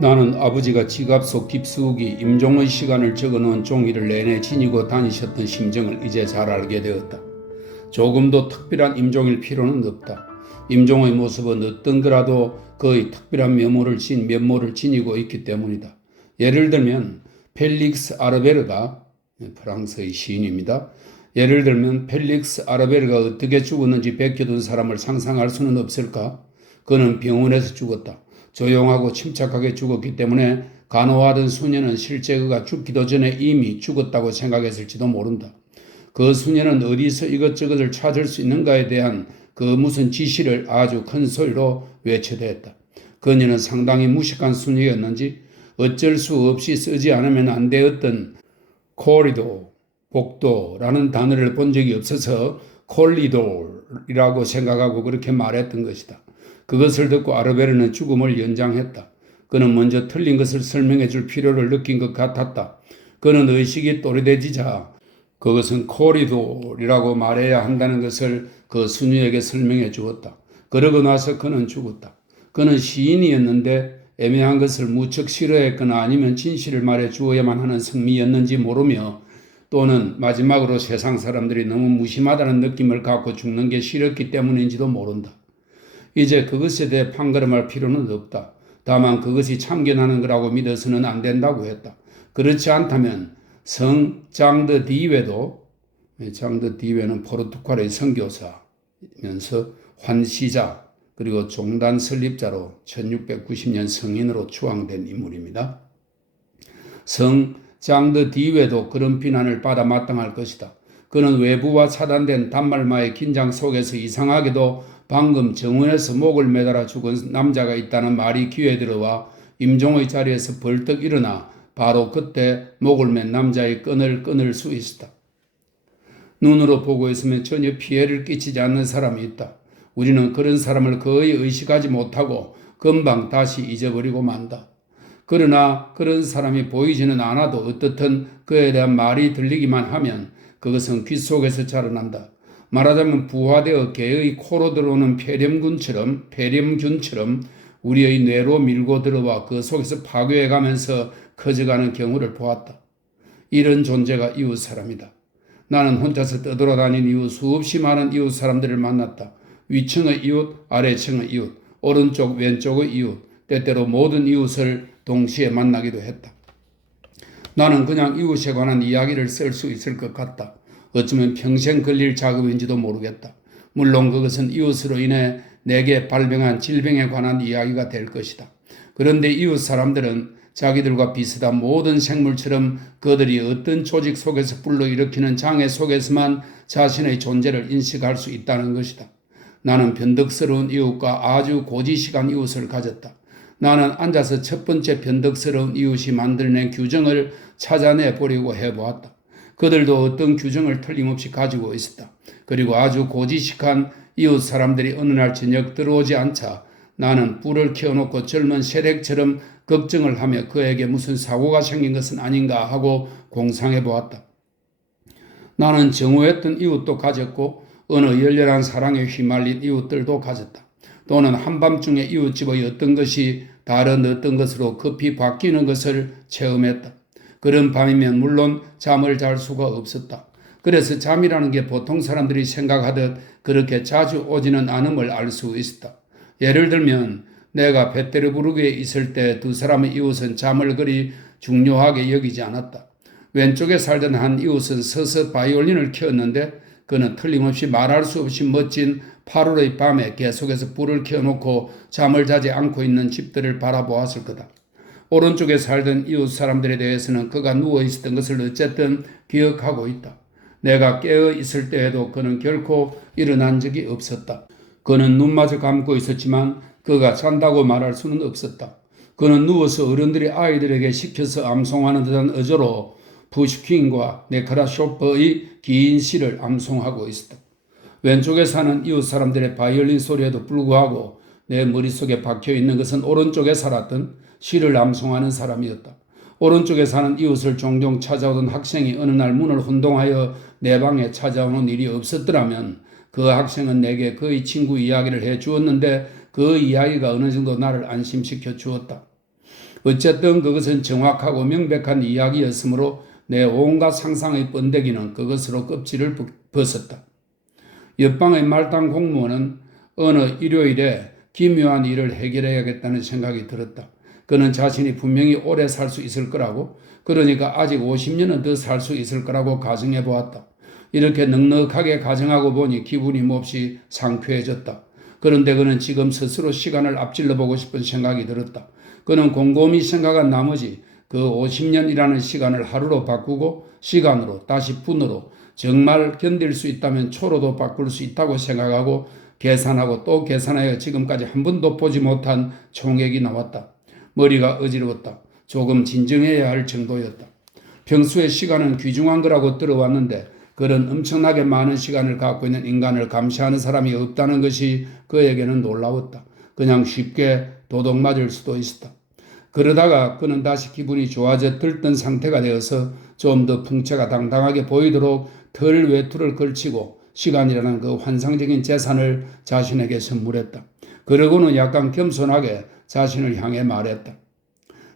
나는 아버지가 지갑 속 깁스욱이 임종의 시간을 적어놓은 종이를 내내 지니고 다니셨던 심정을 이제 잘 알게 되었다. 조금도 특별한 임종일 필요는 없다. 임종의 모습은 어떤 거라도 거의 특별한 면모를 지니고 있기 때문이다. 예를 들면 펠릭스 아르베르가, 프랑스의 시인입니다. 예를 들면 펠릭스 아르베르가 어떻게 죽었는지 베껴둔 사람을 상상할 수는 없을까? 그는 병원에서 죽었다. 조용하고 침착하게 죽었기 때문에 간호하던 수녀는 실제 그가 죽기도 전에 이미 죽었다고 생각했을지도 모른다. 그 수녀는 어디서 이것저것을 찾을 수 있는가에 대한 그 무슨 지시를 아주 큰 소리로 외쳐대었다. 그녀는 상당히 무식한 수녀였는지 어쩔 수 없이 쓰지 않으면 안 되었던 코리도, 복도라는 단어를 본 적이 없어서 콜리돌이라고 생각하고 그렇게 말했던 것이다. 그것을 듣고 아르베르는 죽음을 연장했다. 그는 먼저 틀린 것을 설명해 줄 필요를 느낀 것 같았다. 그는 의식이 또래되지자 그것은 코리돌이라고 말해야 한다는 것을 그 수녀에게 설명해 주었다. 그러고 나서 그는 죽었다. 그는 시인이었는데 애매한 것을 무척 싫어했거나 아니면 진실을 말해 주어야만 하는 성미였는지 모르며 또는 마지막으로 세상 사람들이 너무 무심하다는 느낌을 갖고 죽는 게 싫었기 때문인지도 모른다. 이제 그것에 대해 판가름할 필요는 없다. 다만 그것이 참견하는 거라고 믿어서는 안 된다고 했다. 그렇지 않다면 성 장드 디웨도, 장드 디웨는 포르투갈의 선교사면서 환시자 그리고 종단 설립자로 1690년 성인으로 추앙된 인물입니다. 성 장드 디웨도 그런 비난을 받아 마땅할 것이다. 그는 외부와 차단된 단말마의 긴장 속에서 이상하게도 방금 정원에서 목을 매달아 죽은 남자가 있다는 말이 귀에 들어와 임종의 자리에서 벌떡 일어나 바로 그때 목을 맨 남자의 끈을 끊을 수 있었다. 눈으로 보고 있으면 전혀 피해를 끼치지 않는 사람이 있다. 우리는 그런 사람을 거의 의식하지 못하고 금방 다시 잊어버리고 만다. 그러나 그런 사람이 보이지는 않아도 어떻든 그에 대한 말이 들리기만 하면 그것은 귀 속에서 자라난다. 말하자면 부화되어 개의 코로 들어오는 폐렴균처럼 우리의 뇌로 밀고 들어와 그 속에서 파괴해가면서 커져가는 경우를 보았다. 이런 존재가 이웃 사람이다. 나는 혼자서 떠돌아다닌 이후 수없이 많은 이웃 사람들을 만났다. 위층의 이웃, 아래층의 이웃, 오른쪽, 왼쪽의 이웃, 때때로 모든 이웃을 동시에 만나기도 했다. 나는 그냥 이웃에 관한 이야기를 쓸 수 있을 것 같다. 어쩌면 평생 걸릴 작업인지도 모르겠다. 물론 그것은 이웃으로 인해 내게 발병한 질병에 관한 이야기가 될 것이다. 그런데 이웃 사람들은 자기들과 비슷한 모든 생물처럼 그들이 어떤 조직 속에서 불러일으키는 장애 속에서만 자신의 존재를 인식할 수 있다는 것이다. 나는 변덕스러운 이웃과 아주 고지식한 이웃을 가졌다. 나는 앉아서 첫 번째 변덕스러운 이웃이 만들어낸 규정을 찾아내 보려고 해보았다. 그들도 어떤 규정을 틀림없이 가지고 있었다. 그리고 아주 고지식한 이웃 사람들이 어느 날 저녁 들어오지 않자 나는 불을 켜놓고 젊은 세력처럼 걱정을 하며 그에게 무슨 사고가 생긴 것은 아닌가 하고 공상해 보았다. 나는 정오했던 이웃도 가졌고 어느 열렬한 사랑에 휘말린 이웃들도 가졌다. 또는 한밤중에 이웃집의 어떤 것이 다른 어떤 것으로 급히 바뀌는 것을 체험했다. 그런 밤이면 물론 잠을 잘 수가 없었다. 그래서 잠이라는 게 보통 사람들이 생각하듯 그렇게 자주 오지는 않음을 알 수 있었다. 예를 들면 내가 베테르부르크에 있을 때 두 사람의 이웃은 잠을 그리 중요하게 여기지 않았다. 왼쪽에 살던 한 이웃은 서서 바이올린을 켰는데 그는 틀림없이 말할 수 없이 멋진 8월의 밤에 계속해서 불을 켜놓고 잠을 자지 않고 있는 집들을 바라보았을 거다. 오른쪽에 살던 이웃 사람들에 대해서는 그가 누워 있었던 것을 어쨌든 기억하고 있다. 내가 깨어 있을 때에도 그는 결코 일어난 적이 없었다. 그는 눈마저 감고 있었지만 그가 잔다고 말할 수는 없었다. 그는 누워서 어른들이 아이들에게 시켜서 암송하는 듯한 어조로 푸시킨과 네크라쇼프의 긴 시를 암송하고 있었다. 왼쪽에 사는 이웃 사람들의 바이올린 소리에도 불구하고 내 머릿속에 박혀있는 것은 오른쪽에 살았던 시를 암송하는 사람이었다. 오른쪽에 사는 이웃을 종종 찾아오던 학생이 어느 날 문을 혼동하여 내 방에 찾아오는 일이 없었더라면 그 학생은 내게 그의 친구 이야기를 해 주었는데 그 이야기가 어느 정도 나를 안심시켜 주었다. 어쨌든 그것은 정확하고 명백한 이야기였으므로 내 온갖 상상의 번데기는 그것으로 껍질을 벗었다. 옆방의 말단 공무원은 어느 일요일에 기묘한 일을 해결해야겠다는 생각이 들었다. 그는 자신이 분명히 오래 살 수 있을 거라고, 그러니까 아직 50년은 더 살 수 있을 거라고 가정해 보았다. 이렇게 넉넉하게 가정하고 보니 기분이 몹시 상쾌해졌다. 그런데 그는 지금 스스로 시간을 앞질러 보고 싶은 생각이 들었다. 그는 곰곰이 생각한 나머지 그 50년이라는 시간을 하루로 바꾸고 시간으로 다시 분으로 정말 견딜 수 있다면 초로도 바꿀 수 있다고 생각하고 계산하고 또 계산하여 지금까지 한 번도 보지 못한 총액이 나왔다. 머리가 어지러웠다. 조금 진정해야 할 정도였다. 평소에 시간은 귀중한 거라고 들어왔는데 그런 엄청나게 많은 시간을 갖고 있는 인간을 감시하는 사람이 없다는 것이 그에게는 놀라웠다. 그냥 쉽게 도둑 맞을 수도 있었다. 그러다가 그는 다시 기분이 좋아져 들뜬 상태가 되어서 좀 더 풍채가 당당하게 보이도록 털 외투를 걸치고 시간이라는 그 환상적인 재산을 자신에게 선물했다. 그러고는 약간 겸손하게 자신을 향해 말했다.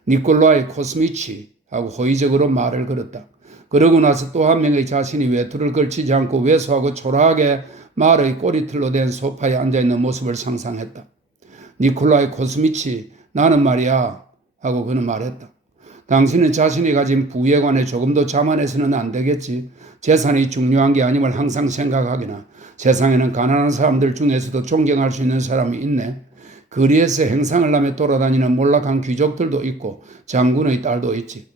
니콜라이 코스미치 하고 호의적으로 말을 걸었다. 그러고 나서 또 한 명의 자신이 외투를 걸치지 않고 왜소하고 초라하게 말의 꼬리틀로 된 소파에 앉아있는 모습을 상상했다. 니콜라이 코스미치, 나는 말이야 하고 그는 말했다. 당신은 자신이 가진 부에 관해 조금도 자만해서는 안 되겠지. 재산이 중요한 게 아님을 항상 생각하기나 세상에는 가난한 사람들 중에서도 존경할 수 있는 사람이 있네. 거리에서 행상을 하며 돌아다니는 몰락한 귀족들도 있고 장군의 딸도 있지.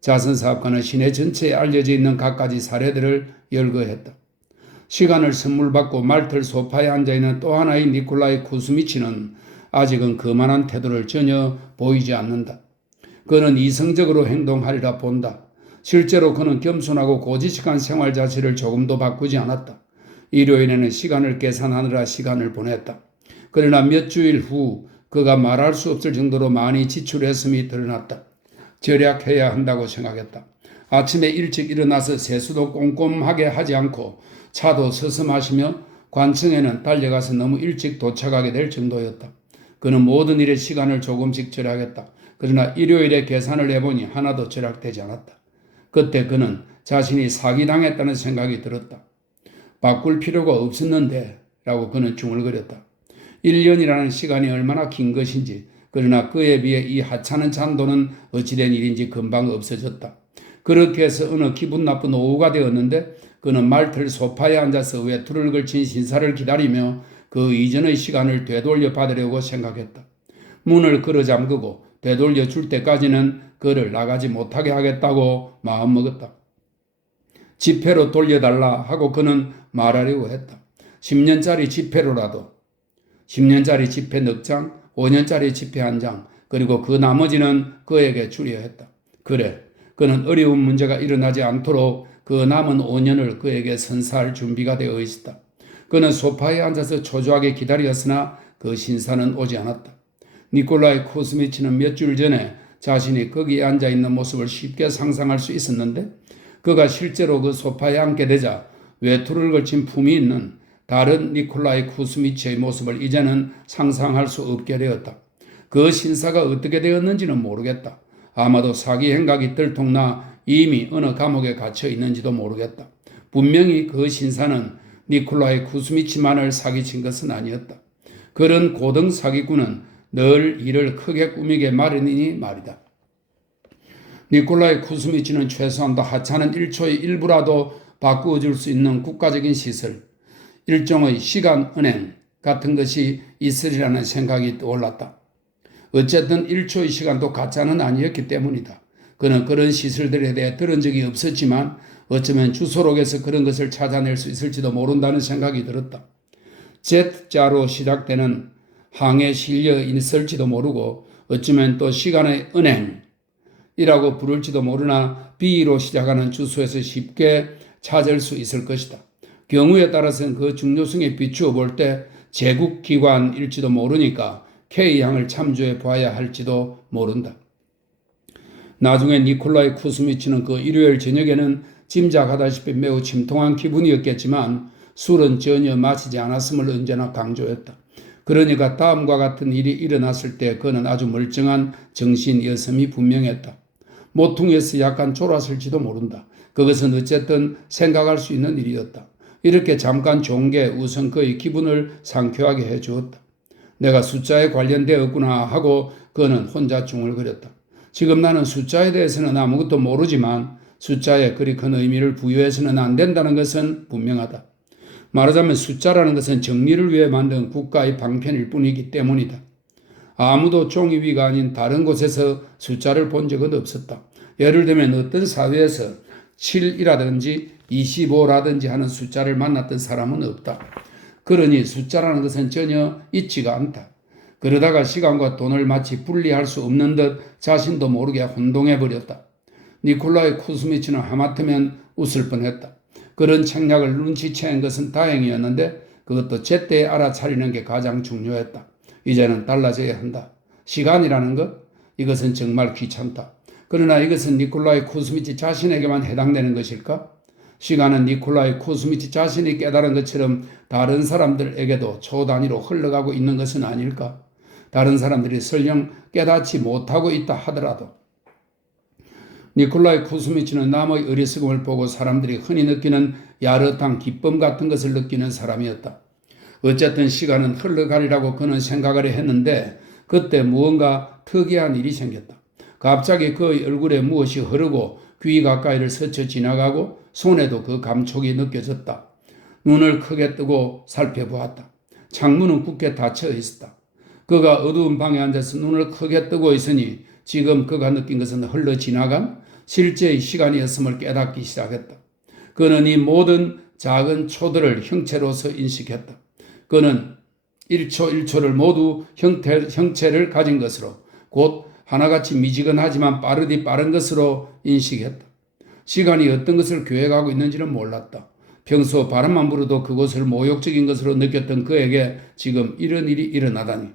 자선사업가는 시내 전체에 알려져 있는 갖가지 사례들을 열거했다. 시간을 선물 받고 말틀 소파에 앉아있는 또 하나의 니콜라이 쿠스미치는 아직은 거만한 태도를 전혀 보이지 않는다. 그는 이성적으로 행동하리라 본다. 실제로 그는 겸손하고 고지식한 생활 자체를 조금도 바꾸지 않았다. 일요일에는 시간을 계산하느라 시간을 보냈다. 그러나 몇 주일 후 그가 말할 수 없을 정도로 많이 지출했음이 드러났다. 절약해야 한다고 생각했다. 아침에 일찍 일어나서 세수도 꼼꼼하게 하지 않고 차도 서서 마시며 관청에는 달려가서 너무 일찍 도착하게 될 정도였다. 그는 모든 일에 시간을 조금씩 절약했다. 그러나 일요일에 계산을 해보니 하나도 절약되지 않았다. 그때 그는 자신이 사기당했다는 생각이 들었다. 바꿀 필요가 없었는데 라고 그는 중얼거렸다. 1년이라는 시간이 얼마나 긴 것인지, 그러나 그에 비해 이 하찮은 잔도는 어찌된 일인지 금방 없어졌다. 그렇게 해서 어느 기분 나쁜 오후가 되었는데 그는 말틀 소파에 앉아서 외투를 걸친 신사를 기다리며 그 이전의 시간을 되돌려 받으려고 생각했다. 문을 걸어 잠그고 되돌려 줄 때까지는 그를 나가지 못하게 하겠다고 마음먹었다. 지폐로 돌려달라 하고 그는 말하려고 했다. 10년짜리 지폐로라도, 10년짜리 지폐 넉 장, 5년짜리 지폐 한 장, 그리고 그 나머지는 그에게 주려 했다. 그래, 그는 어려운 문제가 일어나지 않도록 그 남은 5년을 그에게 선사할 준비가 되어 있었다. 그는 소파에 앉아서 초조하게 기다렸으나 그 신사는 오지 않았다. 니콜라이 코스미치는 몇 줄 전에 자신이 거기에 앉아있는 모습을 쉽게 상상할 수 있었는데 그가 실제로 그 소파에 앉게 되자 외투를 걸친 품이 있는 다른 니콜라이 쿠스미치의 모습을 이제는 상상할 수 없게 되었다. 그 신사가 어떻게 되었는지는 모르겠다. 아마도 사기 행각이 들통나 이미 어느 감옥에 갇혀 있는지도 모르겠다. 분명히 그 신사는 니콜라이 쿠스미치만을 사기친 것은 아니었다. 그런 고등 사기꾼은 늘 일을 크게 꾸미게 마련이니 말이다. 니콜라이 쿠스미치는 최소한 더 하찮은 1초의 일부라도 바꾸어줄 수 있는 국가적인 시설, 일종의 시간은행 같은 것이 있으리라는 생각이 떠올랐다. 어쨌든 1초의 시간도 가짜는 아니었기 때문이다. 그는 그런 시설들에 대해 들은 적이 없었지만 어쩌면 주소록에서 그런 것을 찾아낼 수 있을지도 모른다는 생각이 들었다. Z자로 시작되는 항에 실려 있을지도 모르고 어쩌면 또 시간의 은행이라고 부를지도 모르나 B로 시작하는 주소에서 쉽게 찾을 수 있을 것이다. 경우에 따라서는 그 중요성에 비추어 볼 때 제국기관일지도 모르니까 K항을 참조해 봐야 할지도 모른다. 나중에 니콜라이 쿠스미치는 그 일요일 저녁에는 짐작하다시피 매우 침통한 기분이었겠지만 술은 전혀 마시지 않았음을 언제나 강조했다. 그러니까 다음과 같은 일이 일어났을 때 그는 아주 멀쩡한 정신이었음이 분명했다. 모퉁이에서 약간 졸았을지도 모른다. 그것은 어쨌든 생각할 수 있는 일이었다. 이렇게 잠깐 좋은 게 우선 그의 기분을 상쾌하게 해주었다. 내가 숫자에 관련되었구나 하고 그는 혼자 중얼거렸다. 지금 나는 숫자에 대해서는 아무것도 모르지만 숫자에 그리 큰 의미를 부여해서는 안 된다는 것은 분명하다. 말하자면 숫자라는 것은 정리를 위해 만든 국가의 방편일 뿐이기 때문이다. 아무도 종이 위가 아닌 다른 곳에서 숫자를 본 적은 없었다. 예를 들면 어떤 사회에서 7이라든지 25라든지 하는 숫자를 만났던 사람은 없다. 그러니 숫자라는 것은 전혀 있지가 않다. 그러다가 시간과 돈을 마치 분리할 수 없는 듯 자신도 모르게 혼동해버렸다. 니콜라이 쿠스미츠는 하마터면 웃을 뻔했다. 그런 책략을 눈치챈 것은 다행이었는데 그것도 제때 알아차리는 게 가장 중요했다. 이제는 달라져야 한다. 시간이라는 것? 이것은 정말 귀찮다. 그러나 이것은 니콜라이 쿠스미츠 자신에게만 해당되는 것일까? 시간은 니콜라이 쿠스미츠 자신이 깨달은 것처럼 다른 사람들에게도 초단위로 흘러가고 있는 것은 아닐까? 다른 사람들이 설령 깨닫지 못하고 있다 하더라도 니콜라이 쿠스미츠는 남의 어리석음을 보고 사람들이 흔히 느끼는 야릇한 기쁨 같은 것을 느끼는 사람이었다. 어쨌든 시간은 흘러가리라고 그는 생각을 했는데 그때 무언가 특이한 일이 생겼다. 갑자기 그의 얼굴에 무엇이 흐르고 귀 가까이를 스쳐 지나가고 손에도 그 감촉이 느껴졌다. 눈을 크게 뜨고 살펴보았다. 창문은 굳게 닫혀 있었다. 그가 어두운 방에 앉아서 눈을 크게 뜨고 있으니 지금 그가 느낀 것은 흘러 지나간 실제의 시간이었음을 깨닫기 시작했다. 그는 이 모든 작은 초들을 형체로서 인식했다. 그는 1초 1초를 모두 형체를 가진 것으로 곧 하나같이 미지근하지만 빠르디 빠른 것으로 인식했다. 시간이 어떤 것을 계획하고 있는지는 몰랐다. 평소 바람만 불어도 그것을 모욕적인 것으로 느꼈던 그에게 지금 이런 일이 일어나다니.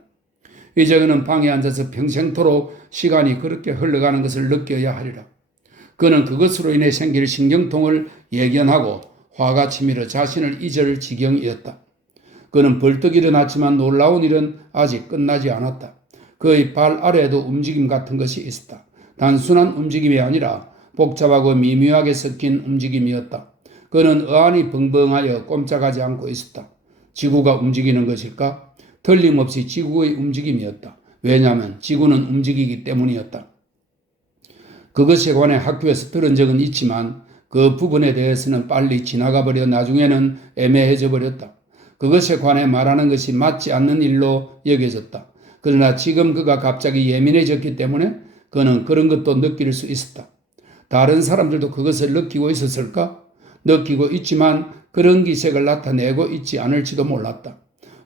이제 그는 방에 앉아서 평생토록 시간이 그렇게 흘러가는 것을 느껴야 하리라. 그는 그것으로 인해 생길 신경통을 예견하고 화가 치밀어 자신을 잊을 지경이었다. 그는 벌떡 일어났지만 놀라운 일은 아직 끝나지 않았다. 그의 발 아래에도 움직임 같은 것이 있었다. 단순한 움직임이 아니라 복잡하고 미묘하게 섞인 움직임이었다. 그는 어안이 벙벙하여 꼼짝하지 않고 있었다. 지구가 움직이는 것일까? 틀림없이 지구의 움직임이었다. 왜냐하면 지구는 움직이기 때문이었다. 그것에 관해 학교에서 들은 적은 있지만 그 부분에 대해서는 빨리 지나가 버려 나중에는 애매해져 버렸다. 그것에 관해 말하는 것이 맞지 않는 일로 여겨졌다. 그러나 지금 그가 갑자기 예민해졌기 때문에 그는 그런 것도 느낄 수 있었다. 다른 사람들도 그것을 느끼고 있었을까? 느끼고 있지만 그런 기색을 나타내고 있지 않을지도 몰랐다.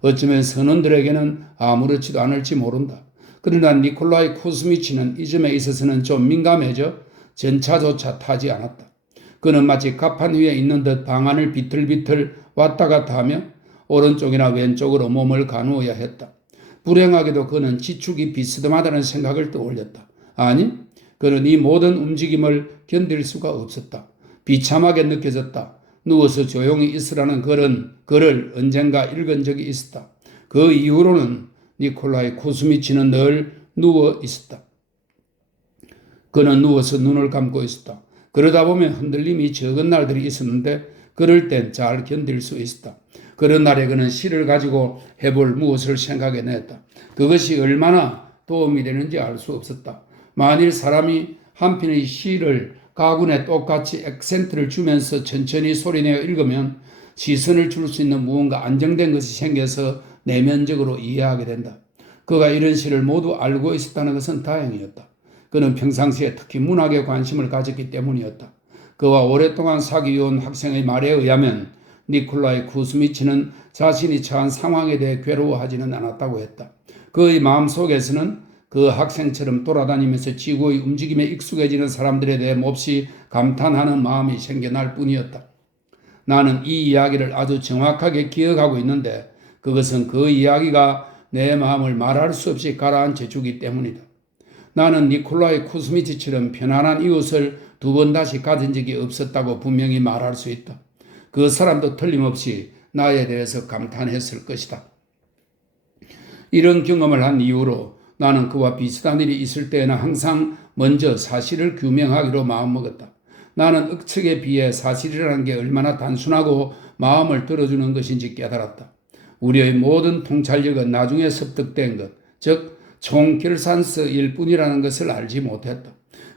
어쩌면 선원들에게는 아무렇지도 않을지 모른다. 그러나 니콜라이 쿠스미치는 이 점에 있어서는 좀 민감해져 전차조차 타지 않았다. 그는 마치 갑판 위에 있는 듯 방 안을 비틀비틀 왔다 갔다 하며 오른쪽이나 왼쪽으로 몸을 가누어야 했다. 불행하게도 그는 지축이 비스듬하다는 생각을 떠올렸다. 아니, 그는 이 모든 움직임을 견딜 수가 없었다. 비참하게 느껴졌다. 누워서 조용히 있으라는 글을 언젠가 읽은 적이 있었다. 그 이후로는 니콜라이 쿠스미치는 늘 누워 있었다. 그는 누워서 눈을 감고 있었다. 그러다 보면 흔들림이 적은 날들이 있었는데 그럴 땐 잘 견딜 수 있었다. 그런 날에 그는 시를 가지고 해볼 무엇을 생각해냈다. 그것이 얼마나 도움이 되는지 알 수 없었다. 만일 사람이 한 편의 시를 가군에 똑같이 액센트를 주면서 천천히 소리내어 읽으면 시선을 줄 수 있는 무언가 안정된 것이 생겨서 내면적으로 이해하게 된다. 그가 이런 시를 모두 알고 있었다는 것은 다행이었다. 그는 평상시에 특히 문학에 관심을 가졌기 때문이었다. 그와 오랫동안 사귀어온 학생의 말에 의하면 니콜라이 쿠스미치는 자신이 처한 상황에 대해 괴로워하지는 않았다고 했다. 그의 마음속에서는 그 학생처럼 돌아다니면서 지구의 움직임에 익숙해지는 사람들에 대해 몹시 감탄하는 마음이 생겨날 뿐이었다. 나는 이 이야기를 아주 정확하게 기억하고 있는데 그것은 그 이야기가 내 마음을 말할 수 없이 가라앉혀 주기 때문이다. 나는 니콜라이 쿠스미치처럼 편안한 이웃을 두 번 다시 가진 적이 없었다고 분명히 말할 수 있다. 그 사람도 틀림없이 나에 대해서 감탄했을 것이다. 이런 경험을 한 이후로 나는 그와 비슷한 일이 있을 때에는 항상 먼저 사실을 규명하기로 마음먹었다. 나는 억측에 비해 사실이라는 게 얼마나 단순하고 마음을 들어주는 것인지 깨달았다. 우리의 모든 통찰력은 나중에 습득된 것, 즉 총결산서일 뿐이라는 것을 알지 못했다.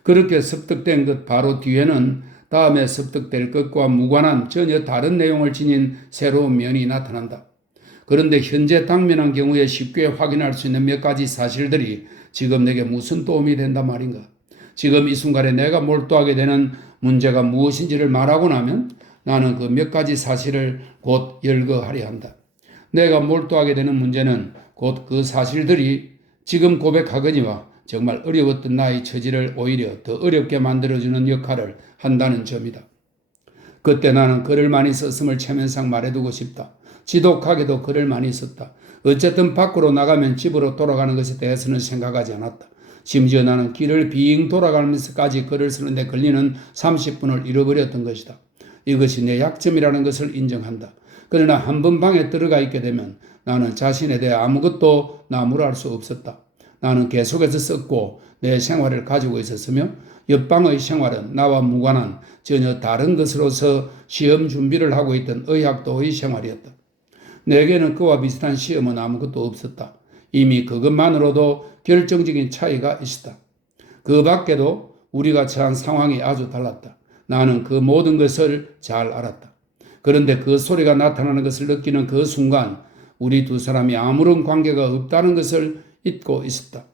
그렇게 습득된 것 바로 뒤에는 다음에 습득될 것과 무관한 전혀 다른 내용을 지닌 새로운 면이 나타난다. 그런데 현재 당면한 경우에 쉽게 확인할 수 있는 몇 가지 사실들이 지금 내게 무슨 도움이 된단 말인가? 지금 이 순간에 내가 몰두하게 되는 문제가 무엇인지를 말하고 나면 나는 그 몇 가지 사실을 곧 열거하려 한다. 내가 몰두하게 되는 문제는 곧 그 사실들이 지금 고백하거니와 정말 어려웠던 나의 처지를 오히려 더 어렵게 만들어주는 역할을 한다는 점이다. 그때 나는 글을 많이 썼음을 체면상 말해두고 싶다. 지독하게도 글을 많이 썼다. 어쨌든 밖으로 나가면 집으로 돌아가는 것에 대해서는 생각하지 않았다. 심지어 나는 길을 빙 돌아가면서까지 글을 쓰는데 걸리는 30분을 잃어버렸던 것이다. 이것이 내 약점이라는 것을 인정한다. 그러나 한 번 방에 들어가 있게 되면 나는 자신에 대해 아무것도 나무랄 수 없었다. 나는 계속해서 썼고 내 생활을 가지고 있었으며 옆방의 생활은 나와 무관한 전혀 다른 것으로서 시험 준비를 하고 있던 의학도의 생활이었다. 내게는 그와 비슷한 시험은 아무것도 없었다. 이미 그것만으로도 결정적인 차이가 있었다. 그 밖에도 우리가 처한 상황이 아주 달랐다. 나는 그 모든 것을 잘 알았다. 그런데 그 소리가 나타나는 것을 느끼는 그 순간 우리 두 사람이 아무런 관계가 없다는 것을 잊고 있었다.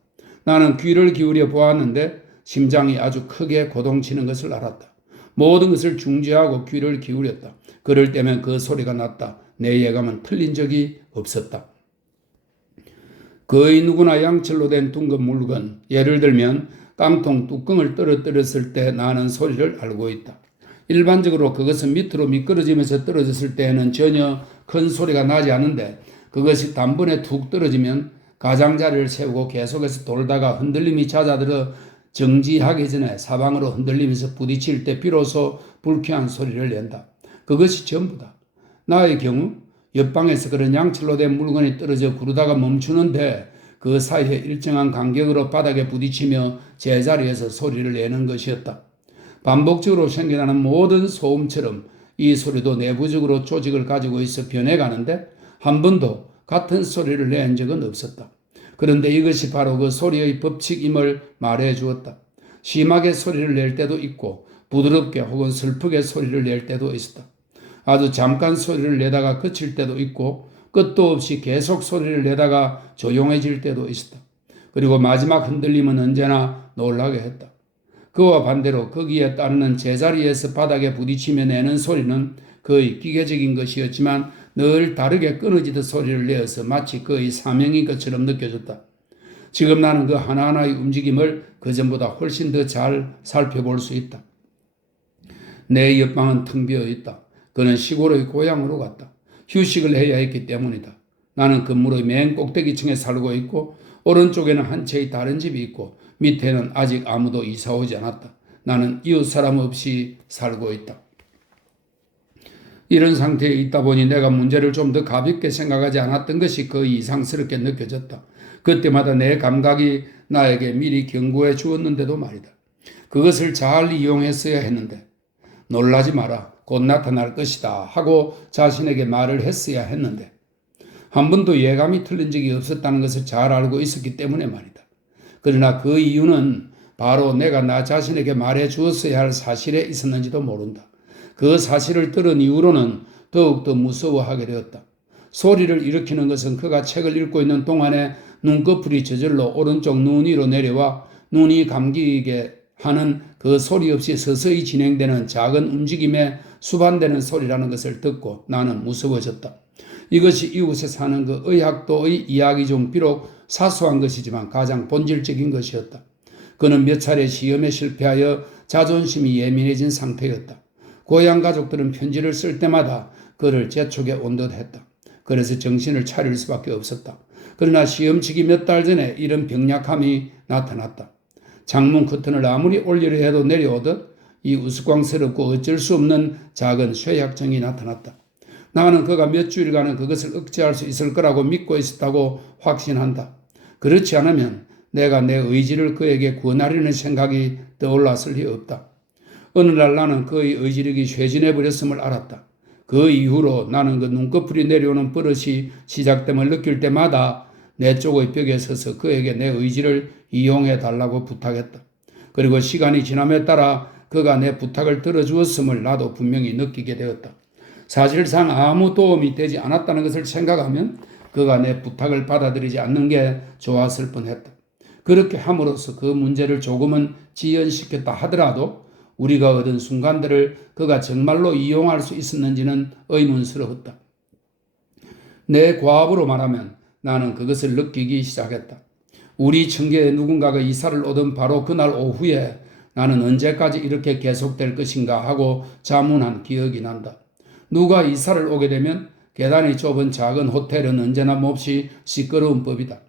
나는 귀를 기울여 보았는데 심장이 아주 크게 고동치는 것을 알았다. 모든 것을 중지하고 귀를 기울였다. 그럴 때면 그 소리가 났다. 내 예감은 틀린 적이 없었다. 거의 누구나 양철로 된 둥근 물건, 예를 들면 깡통 뚜껑을 떨어뜨렸을 때 나는 소리를 알고 있다. 일반적으로 그것은 밑으로 미끄러지면서 떨어졌을 때에는 전혀 큰 소리가 나지 않는데 그것이 단번에 툭 떨어지면 가장자리를 세우고 계속해서 돌다가 흔들림이 잦아들어 정지하기 전에 사방으로 흔들리면서 부딪힐 때 비로소 불쾌한 소리를 낸다. 그것이 전부다. 나의 경우 옆방에서 그런 양철로 된 물건이 떨어져 구르다가 멈추는데 그 사이에 일정한 간격으로 바닥에 부딪히며 제자리에서 소리를 내는 것이었다. 반복적으로 생겨나는 모든 소음처럼 이 소리도 내부적으로 조직을 가지고 있어 변해가는데 한 번도 같은 소리를 낸 적은 없었다. 그런데 이것이 바로 그 소리의 법칙임을 말해 주었다. 심하게 소리를 낼 때도 있고 부드럽게 혹은 슬프게 소리를 낼 때도 있었다. 아주 잠깐 소리를 내다가 그칠 때도 있고 끝도 없이 계속 소리를 내다가 조용해질 때도 있었다. 그리고 마지막 흔들림은 언제나 놀라게 했다. 그와 반대로 거기에 따르는 제자리에서 바닥에 부딪히며 내는 소리는 거의 기계적인 것이었지만 늘 다르게 끊어지듯 소리를 내어서 마치 거의 사명인 것처럼 느껴졌다. 지금 나는 그 하나하나의 움직임을 그전보다 훨씬 더 잘 살펴볼 수 있다. 내 옆방은 텅 비어 있다. 그는 시골의 고향으로 갔다. 휴식을 해야 했기 때문이다. 나는 건물의 맨 꼭대기층에 살고 있고 오른쪽에는 한 채의 다른 집이 있고 밑에는 아직 아무도 이사 오지 않았다. 나는 이웃 사람 없이 살고 있다. 이런 상태에 있다 보니 내가 문제를 좀 더 가볍게 생각하지 않았던 것이 거의 이상스럽게 느껴졌다. 그때마다 내 감각이 나에게 미리 경고해 주었는데도 말이다. 그것을 잘 이용했어야 했는데 놀라지 마라. 곧 나타날 것이다 하고 자신에게 말을 했어야 했는데 한 번도 예감이 틀린 적이 없었다는 것을 잘 알고 있었기 때문에 말이다. 그러나 그 이유는 바로 내가 나 자신에게 말해 주었어야 할 사실에 있었는지도 모른다. 그 사실을 들은 이후로는 더욱더 무서워하게 되었다. 소리를 일으키는 것은 그가 책을 읽고 있는 동안에 눈꺼풀이 저절로 오른쪽 눈 위로 내려와 눈이 감기게 하는 그 소리 없이 서서히 진행되는 작은 움직임에 수반되는 소리라는 것을 듣고 나는 무서워졌다. 이것이 이웃에 사는 그 의학도의 이야기 중 비록 사소한 것이지만 가장 본질적인 것이었다. 그는 몇 차례 시험에 실패하여 자존심이 예민해진 상태였다. 고향 가족들은 편지를 쓸 때마다 그를 재촉해 온 듯했다. 그래서 정신을 차릴 수밖에 없었다. 그러나 시험치기 몇 달 전에 이런 병약함이 나타났다. 창문 커튼을 아무리 올리려 해도 내려오듯 이 우스꽝스럽고 어쩔 수 없는 작은 쇠약증이 나타났다. 나는 그가 몇 주일간은 그것을 억제할 수 있을 거라고 믿고 있었다고 확신한다. 그렇지 않으면 내가 내 의지를 그에게 권하려는 생각이 떠올랐을 리 없다. 어느 날 나는 그의 의지력이 쇠진해 버렸음을 알았다. 그 이후로 나는 그 눈꺼풀이 내려오는 버릇이 시작됨을 느낄 때마다 내 쪽의 벽에 서서 그에게 내 의지를 이용해 달라고 부탁했다. 그리고 시간이 지남에 따라 그가 내 부탁을 들어주었음을 나도 분명히 느끼게 되었다. 사실상 아무 도움이 되지 않았다는 것을 생각하면 그가 내 부탁을 받아들이지 않는 게 좋았을 뻔했다. 그렇게 함으로써 그 문제를 조금은 지연시켰다 하더라도 우리가 얻은 순간들을 그가 정말로 이용할 수 있었는지는 의문스러웠다. 내 과업으로 말하면 나는 그것을 느끼기 시작했다. 우리 청계에 누군가가 이사를 오던 바로 그날 오후에 나는 언제까지 이렇게 계속될 것인가 하고 자문한 기억이 난다. 누가 이사를 오게 되면 계단이 좁은 작은 호텔은 언제나 몹시 시끄러운 법이다.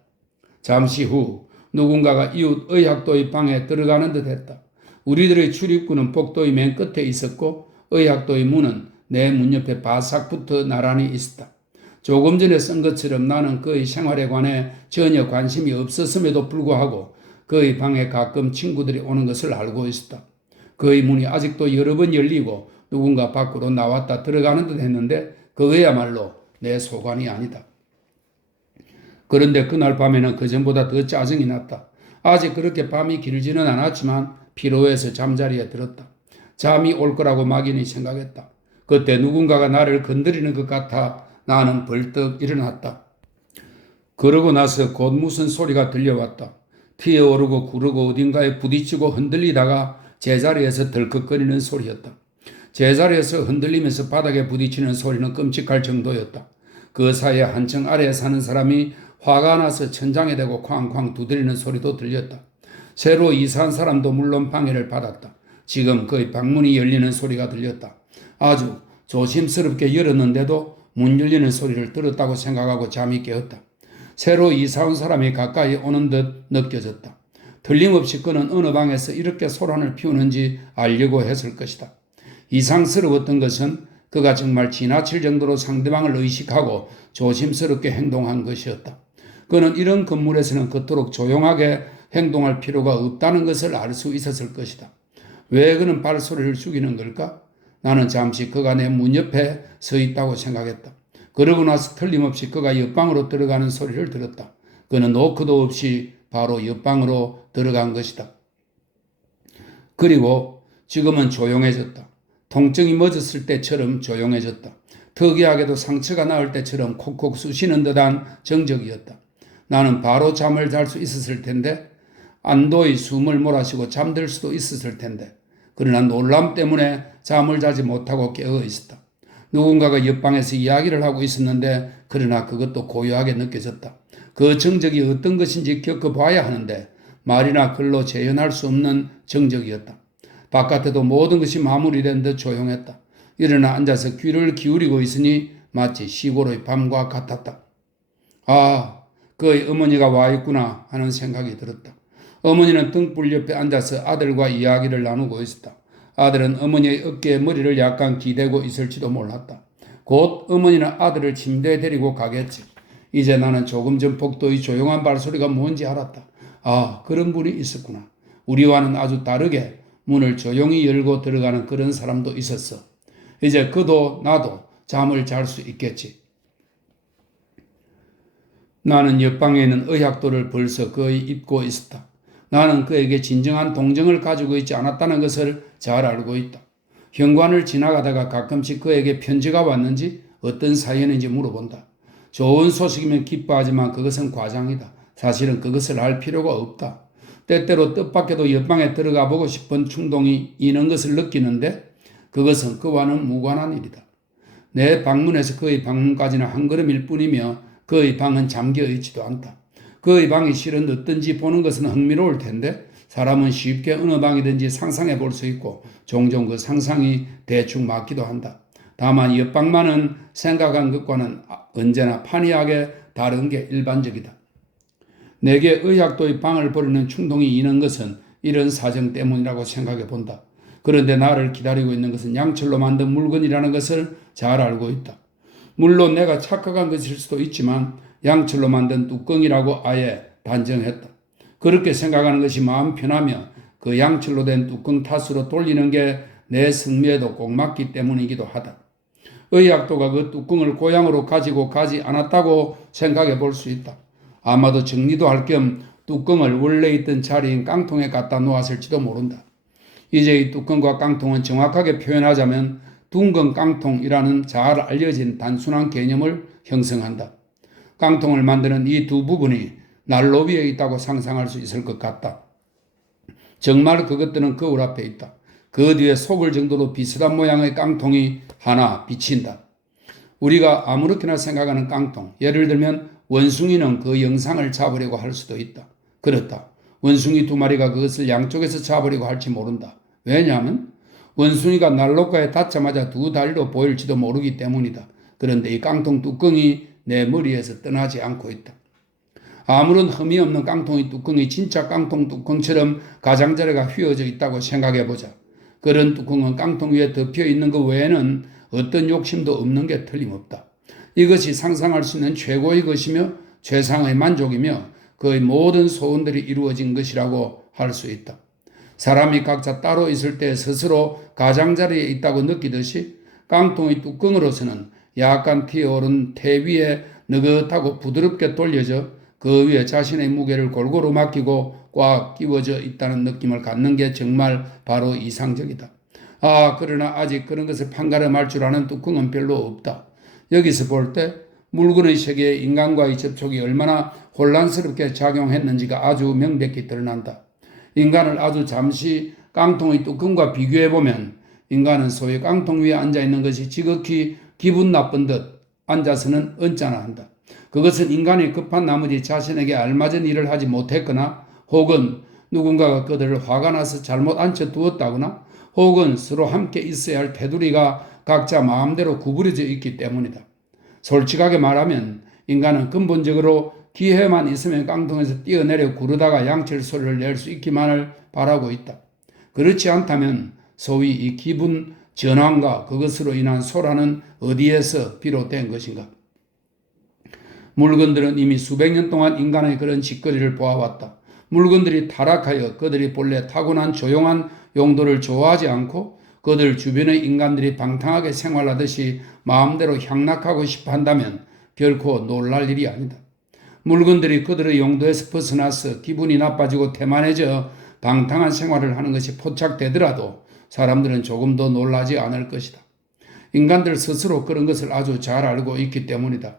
잠시 후 누군가가 이웃 의학도의 방에 들어가는 듯 했다. 우리들의 출입구는 복도의 맨 끝에 있었고 의학도의 문은 내 문 옆에 바싹 붙어 나란히 있었다. 조금 전에 쓴 것처럼 나는 그의 생활에 관해 전혀 관심이 없었음에도 불구하고 그의 방에 가끔 친구들이 오는 것을 알고 있었다. 그의 문이 아직도 여러 번 열리고 누군가 밖으로 나왔다 들어가는 듯 했는데 그거야말로 내 소관이 아니다. 그런데 그날 밤에는 그전보다 더 짜증이 났다. 아직 그렇게 밤이 길지는 않았지만 피로해서 잠자리에 들었다. 잠이 올 거라고 막연히 생각했다. 그때 누군가가 나를 건드리는 것 같아 나는 벌떡 일어났다. 그러고 나서 곧 무슨 소리가 들려왔다. 튀어오르고 구르고 어딘가에 부딪히고 흔들리다가 제자리에서 덜컥거리는 소리였다. 제자리에서 흔들리면서 바닥에 부딪히는 소리는 끔찍할 정도였다. 그 사이에 한층 아래에 사는 사람이 화가 나서 천장에 대고 쾅쾅 두드리는 소리도 들렸다. 새로 이사한 사람도 물론 방해를 받았다. 지금 그의 방문이 열리는 소리가 들렸다. 아주 조심스럽게 열었는데도 문 열리는 소리를 들었다고 생각하고 잠이 깨었다. 새로 이사온 사람이 가까이 오는 듯 느껴졌다. 틀림없이 그는 어느 방에서 이렇게 소란을 피우는지 알려고 했을 것이다. 이상스러웠던 것은 그가 정말 지나칠 정도로 상대방을 의식하고 조심스럽게 행동한 것이었다. 그는 이런 건물에서는 그토록 조용하게 행동할 필요가 없다는 것을 알 수 있었을 것이다. 왜 그는 발소리를 죽이는 걸까? 나는 잠시 그가 내 문 옆에 서 있다고 생각했다. 그러고 나서 틀림없이 그가 옆방으로 들어가는 소리를 들었다. 그는 노크도 없이 바로 옆방으로 들어간 것이다. 그리고 지금은 조용해졌다. 통증이 멎었을 때처럼 조용해졌다. 특이하게도 상처가 나을 때처럼 콕콕 쑤시는 듯한 정적이었다. 나는 바로 잠을 잘 수 있었을 텐데 안도의 숨을 몰아쉬고 잠들 수도 있었을 텐데 그러나 놀람 때문에 잠을 자지 못하고 깨어 있었다. 누군가가 옆방에서 이야기를 하고 있었는데 그러나 그것도 고요하게 느껴졌다. 그 정적이 어떤 것인지 겪어봐야 하는데 말이나 글로 재현할 수 없는 정적이었다. 바깥에도 모든 것이 마무리된 듯 조용했다. 일어나 앉아서 귀를 기울이고 있으니 마치 시골의 밤과 같았다. 아, 그의 어머니가 와 있구나 하는 생각이 들었다. 어머니는 등불 옆에 앉아서 아들과 이야기를 나누고 있었다. 아들은 어머니의 어깨에 머리를 약간 기대고 있을지도 몰랐다. 곧 어머니는 아들을 침대에 데리고 가겠지. 이제 나는 조금 전 복도의 조용한 발소리가 뭔지 알았다. 아, 그런 분이 있었구나. 우리와는 아주 다르게 문을 조용히 열고 들어가는 그런 사람도 있었어. 이제 그도 나도 잠을 잘 수 있겠지. 나는 옆방에 있는 의학도를 벌써 거의 잊고 있었다. 나는 그에게 진정한 동정을 가지고 있지 않았다는 것을 잘 알고 있다. 현관을 지나가다가 가끔씩 그에게 편지가 왔는지 어떤 사연인지 물어본다. 좋은 소식이면 기뻐하지만 그것은 과장이다. 사실은 그것을 알 필요가 없다. 때때로 뜻밖에도 옆방에 들어가 보고 싶은 충동이 있는 것을 느끼는데 그것은 그와는 무관한 일이다. 내 방문에서 그의 방문까지는 한 걸음일 뿐이며 그의 방은 잠겨 있지도 않다. 그의 방이 실은 어떤지 보는 것은 흥미로울 텐데 사람은 쉽게 어느 방이든지 상상해 볼 수 있고 종종 그 상상이 대충 맞기도 한다. 다만 옆방만은 생각한 것과는 언제나 판이하게 다른 게 일반적이다. 내게 의학도의 방을 버리는 충동이 있는 것은 이런 사정 때문이라고 생각해 본다. 그런데 나를 기다리고 있는 것은 양철로 만든 물건이라는 것을 잘 알고 있다. 물론 내가 착각한 것일 수도 있지만 양철로 만든 뚜껑이라고 아예 단정했다. 그렇게 생각하는 것이 마음 편하며 그 양철로 된 뚜껑 탓으로 돌리는 게 내 승리에도 꼭 맞기 때문이기도 하다. 의학도가 그 뚜껑을 고향으로 가지고 가지 않았다고 생각해 볼 수 있다. 아마도 정리도 할 겸 뚜껑을 원래 있던 자리인 깡통에 갖다 놓았을지도 모른다. 이제 이 뚜껑과 깡통은 정확하게 표현하자면 둥근 깡통이라는 잘 알려진 단순한 개념을 형성한다. 깡통을 만드는 이 두 부분이 난로 위에 있다고 상상할 수 있을 것 같다. 정말 그것들은 거울 앞에 있다. 그 뒤에 속을 정도로 비슷한 모양의 깡통이 하나 비친다. 우리가 아무렇게나 생각하는 깡통, 예를 들면 원숭이는 그 영상을 잡으려고 할 수도 있다. 그렇다. 원숭이 두 마리가 그것을 양쪽에서 잡으려고 할지 모른다. 왜냐하면 원숭이가 난로가에 닿자마자 두 다리로 보일지도 모르기 때문이다. 그런데 이 깡통 뚜껑이 내 머리에서 떠나지 않고 있다. 아무런 흠이 없는 깡통의 뚜껑이 진짜 깡통 뚜껑처럼 가장자리가 휘어져 있다고 생각해보자. 그런 뚜껑은 깡통 위에 덮여 있는 것 외에는 어떤 욕심도 없는 게 틀림없다. 이것이 상상할 수 있는 최고의 것이며 최상의 만족이며 그의 모든 소원들이 이루어진 것이라고 할 수 있다. 사람이 각자 따로 있을 때 스스로 가장자리에 있다고 느끼듯이 깡통의 뚜껑으로서는 약간 튀어오른 태 위에 느긋하고 부드럽게 돌려져 그 위에 자신의 무게를 골고루 맡기고 꽉 끼워져 있다는 느낌을 갖는 게 정말 바로 이상적이다. 그러나 아직 그런 것을 판가름할 줄 아는 뚜껑은 별로 없다. 여기서 볼 때 물건의 세계에 인간과의 접촉이 얼마나 혼란스럽게 작용했는지가 아주 명백히 드러난다. 인간을 아주 잠시 깡통의 뚜껑과 비교해보면 인간은 소위 깡통 위에 앉아있는 것이 지극히 기분 나쁜 듯 앉아서는 언짢아한다. 그것은 인간이 급한 나머지 자신에게 알맞은 일을 하지 못했거나 혹은 누군가가 그들을 화가 나서 잘못 앉혀두었다거나 혹은 서로 함께 있어야 할 테두리가 각자 마음대로 구부려져 있기 때문이다. 솔직하게 말하면 인간은 근본적으로 기회만 있으면 깡통에서 뛰어내려 구르다가 양칠 소리를 낼 수 있기만을 바라고 있다. 그렇지 않다면 소위 이 기분 전환과 그것으로 인한 소란은 어디에서 비롯된 것인가? 물건들은 이미 수백 년 동안 인간의 그런 짓거리를 보아왔다. 물건들이 타락하여 그들이 본래 타고난 조용한 용도를 좋아하지 않고 그들 주변의 인간들이 방탕하게 생활하듯이 마음대로 향락하고 싶어 한다면 결코 놀랄 일이 아니다. 물건들이 그들의 용도에서 벗어나서 기분이 나빠지고 태만해져 방탕한 생활을 하는 것이 포착되더라도 사람들은 조금 더 놀라지 않을 것이다. 인간들 스스로 그런 것을 아주 잘 알고 있기 때문이다.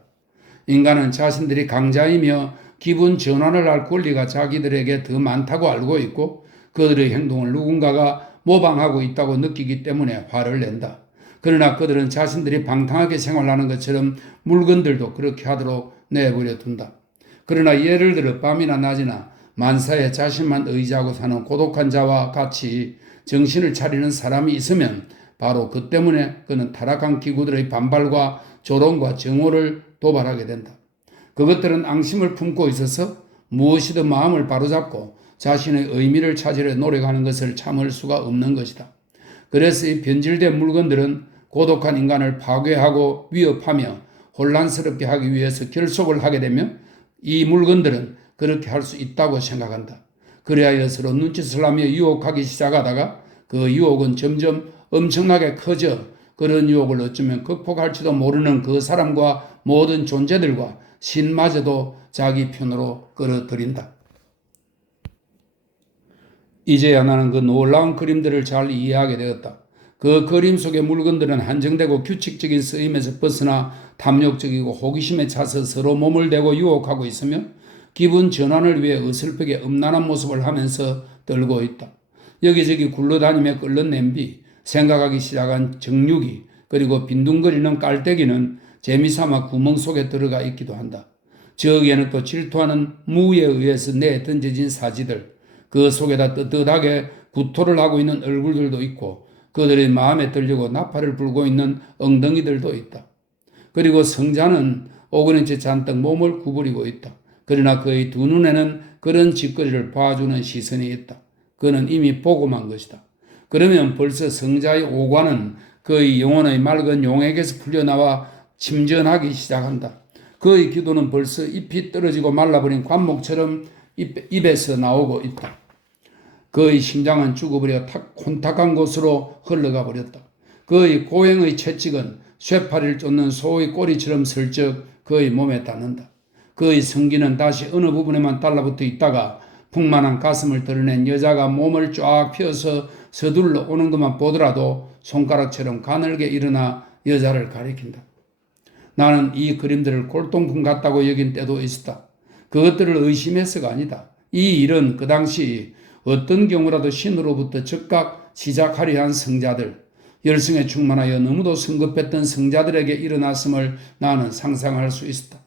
인간은 자신들이 강자이며 기분 전환을 할 권리가 자기들에게 더 많다고 알고 있고 그들의 행동을 누군가가 모방하고 있다고 느끼기 때문에 화를 낸다. 그러나 그들은 자신들이 방탕하게 생활하는 것처럼 물건들도 그렇게 하도록 내버려 둔다. 그러나 예를 들어 밤이나 낮이나 만사에 자신만 의지하고 사는 고독한 자와 같이 정신을 차리는 사람이 있으면 바로 그 때문에 그는 타락한 기구들의 반발과 조롱과 정오를 도발하게 된다. 그것들은 앙심을 품고 있어서 무엇이든 마음을 바로잡고 자신의 의미를 찾으려 노력하는 것을 참을 수가 없는 것이다. 그래서 이 변질된 물건들은 고독한 인간을 파괴하고 위협하며 혼란스럽게 하기 위해서 결속을 하게 되면 이 물건들은 그렇게 할 수 있다고 생각한다. 그래야 서로 눈짓을 하며 유혹하기 시작하다가 그 유혹은 점점 엄청나게 커져 그런 유혹을 어쩌면 극복할지도 모르는 그 사람과 모든 존재들과 신마저도 자기 편으로 끌어들인다. 이제야 나는 그 놀라운 그림들을 잘 이해하게 되었다. 그 그림 속의 물건들은 한정되고 규칙적인 쓰임에서 벗어나 탐욕적이고 호기심에 차서 서로 몸을 대고 유혹하고 있으며 기분 전환을 위해 어설프게 음란한 모습을 하면서 떨고 있다. 여기저기 굴러다니며 끓는 냄비, 생각하기 시작한 정육이, 그리고 빈둥거리는 깔때기는 재미삼아 구멍 속에 들어가 있기도 한다. 저기에는 또 질투하는 무에 의해서 내에 던져진 사지들, 그 속에다 떳떳하게 구토를 하고 있는 얼굴들도 있고 그들의 마음에 들려고 나팔을 불고 있는 엉덩이들도 있다. 그리고 성자는 오그린채 잔뜩 몸을 구부리고 있다. 그러나 그의 두 눈에는 그런 짓거리를 봐주는 시선이 있다. 그는 이미 보고만 것이다. 그러면 벌써 성자의 오관은 그의 영혼의 맑은 용액에서 풀려나와 침전하기 시작한다. 그의 기도는 벌써 잎이 떨어지고 말라버린 관목처럼 입에서 나오고 있다. 그의 심장은 죽어버려 혼탁한 곳으로 흘러가 버렸다. 그의 고행의 채찍은 쇠파리를 쫓는 소의 꼬리처럼 슬쩍 그의 몸에 닿는다. 그의 성기는 다시 어느 부분에만 달라붙어 있다가 풍만한 가슴을 드러낸 여자가 몸을 쫙 펴서 서둘러 오는 것만 보더라도 손가락처럼 가늘게 일어나 여자를 가리킨다. 나는 이 그림들을 골동품 같다고 여긴 때도 있었다. 그것들을 의심해서가 아니다. 이 일은 그 당시 어떤 경우라도 신으로부터 즉각 시작하려 한 성자들, 열성에 충만하여 너무도 성급했던 성자들에게 일어났음을 나는 상상할 수 있었다.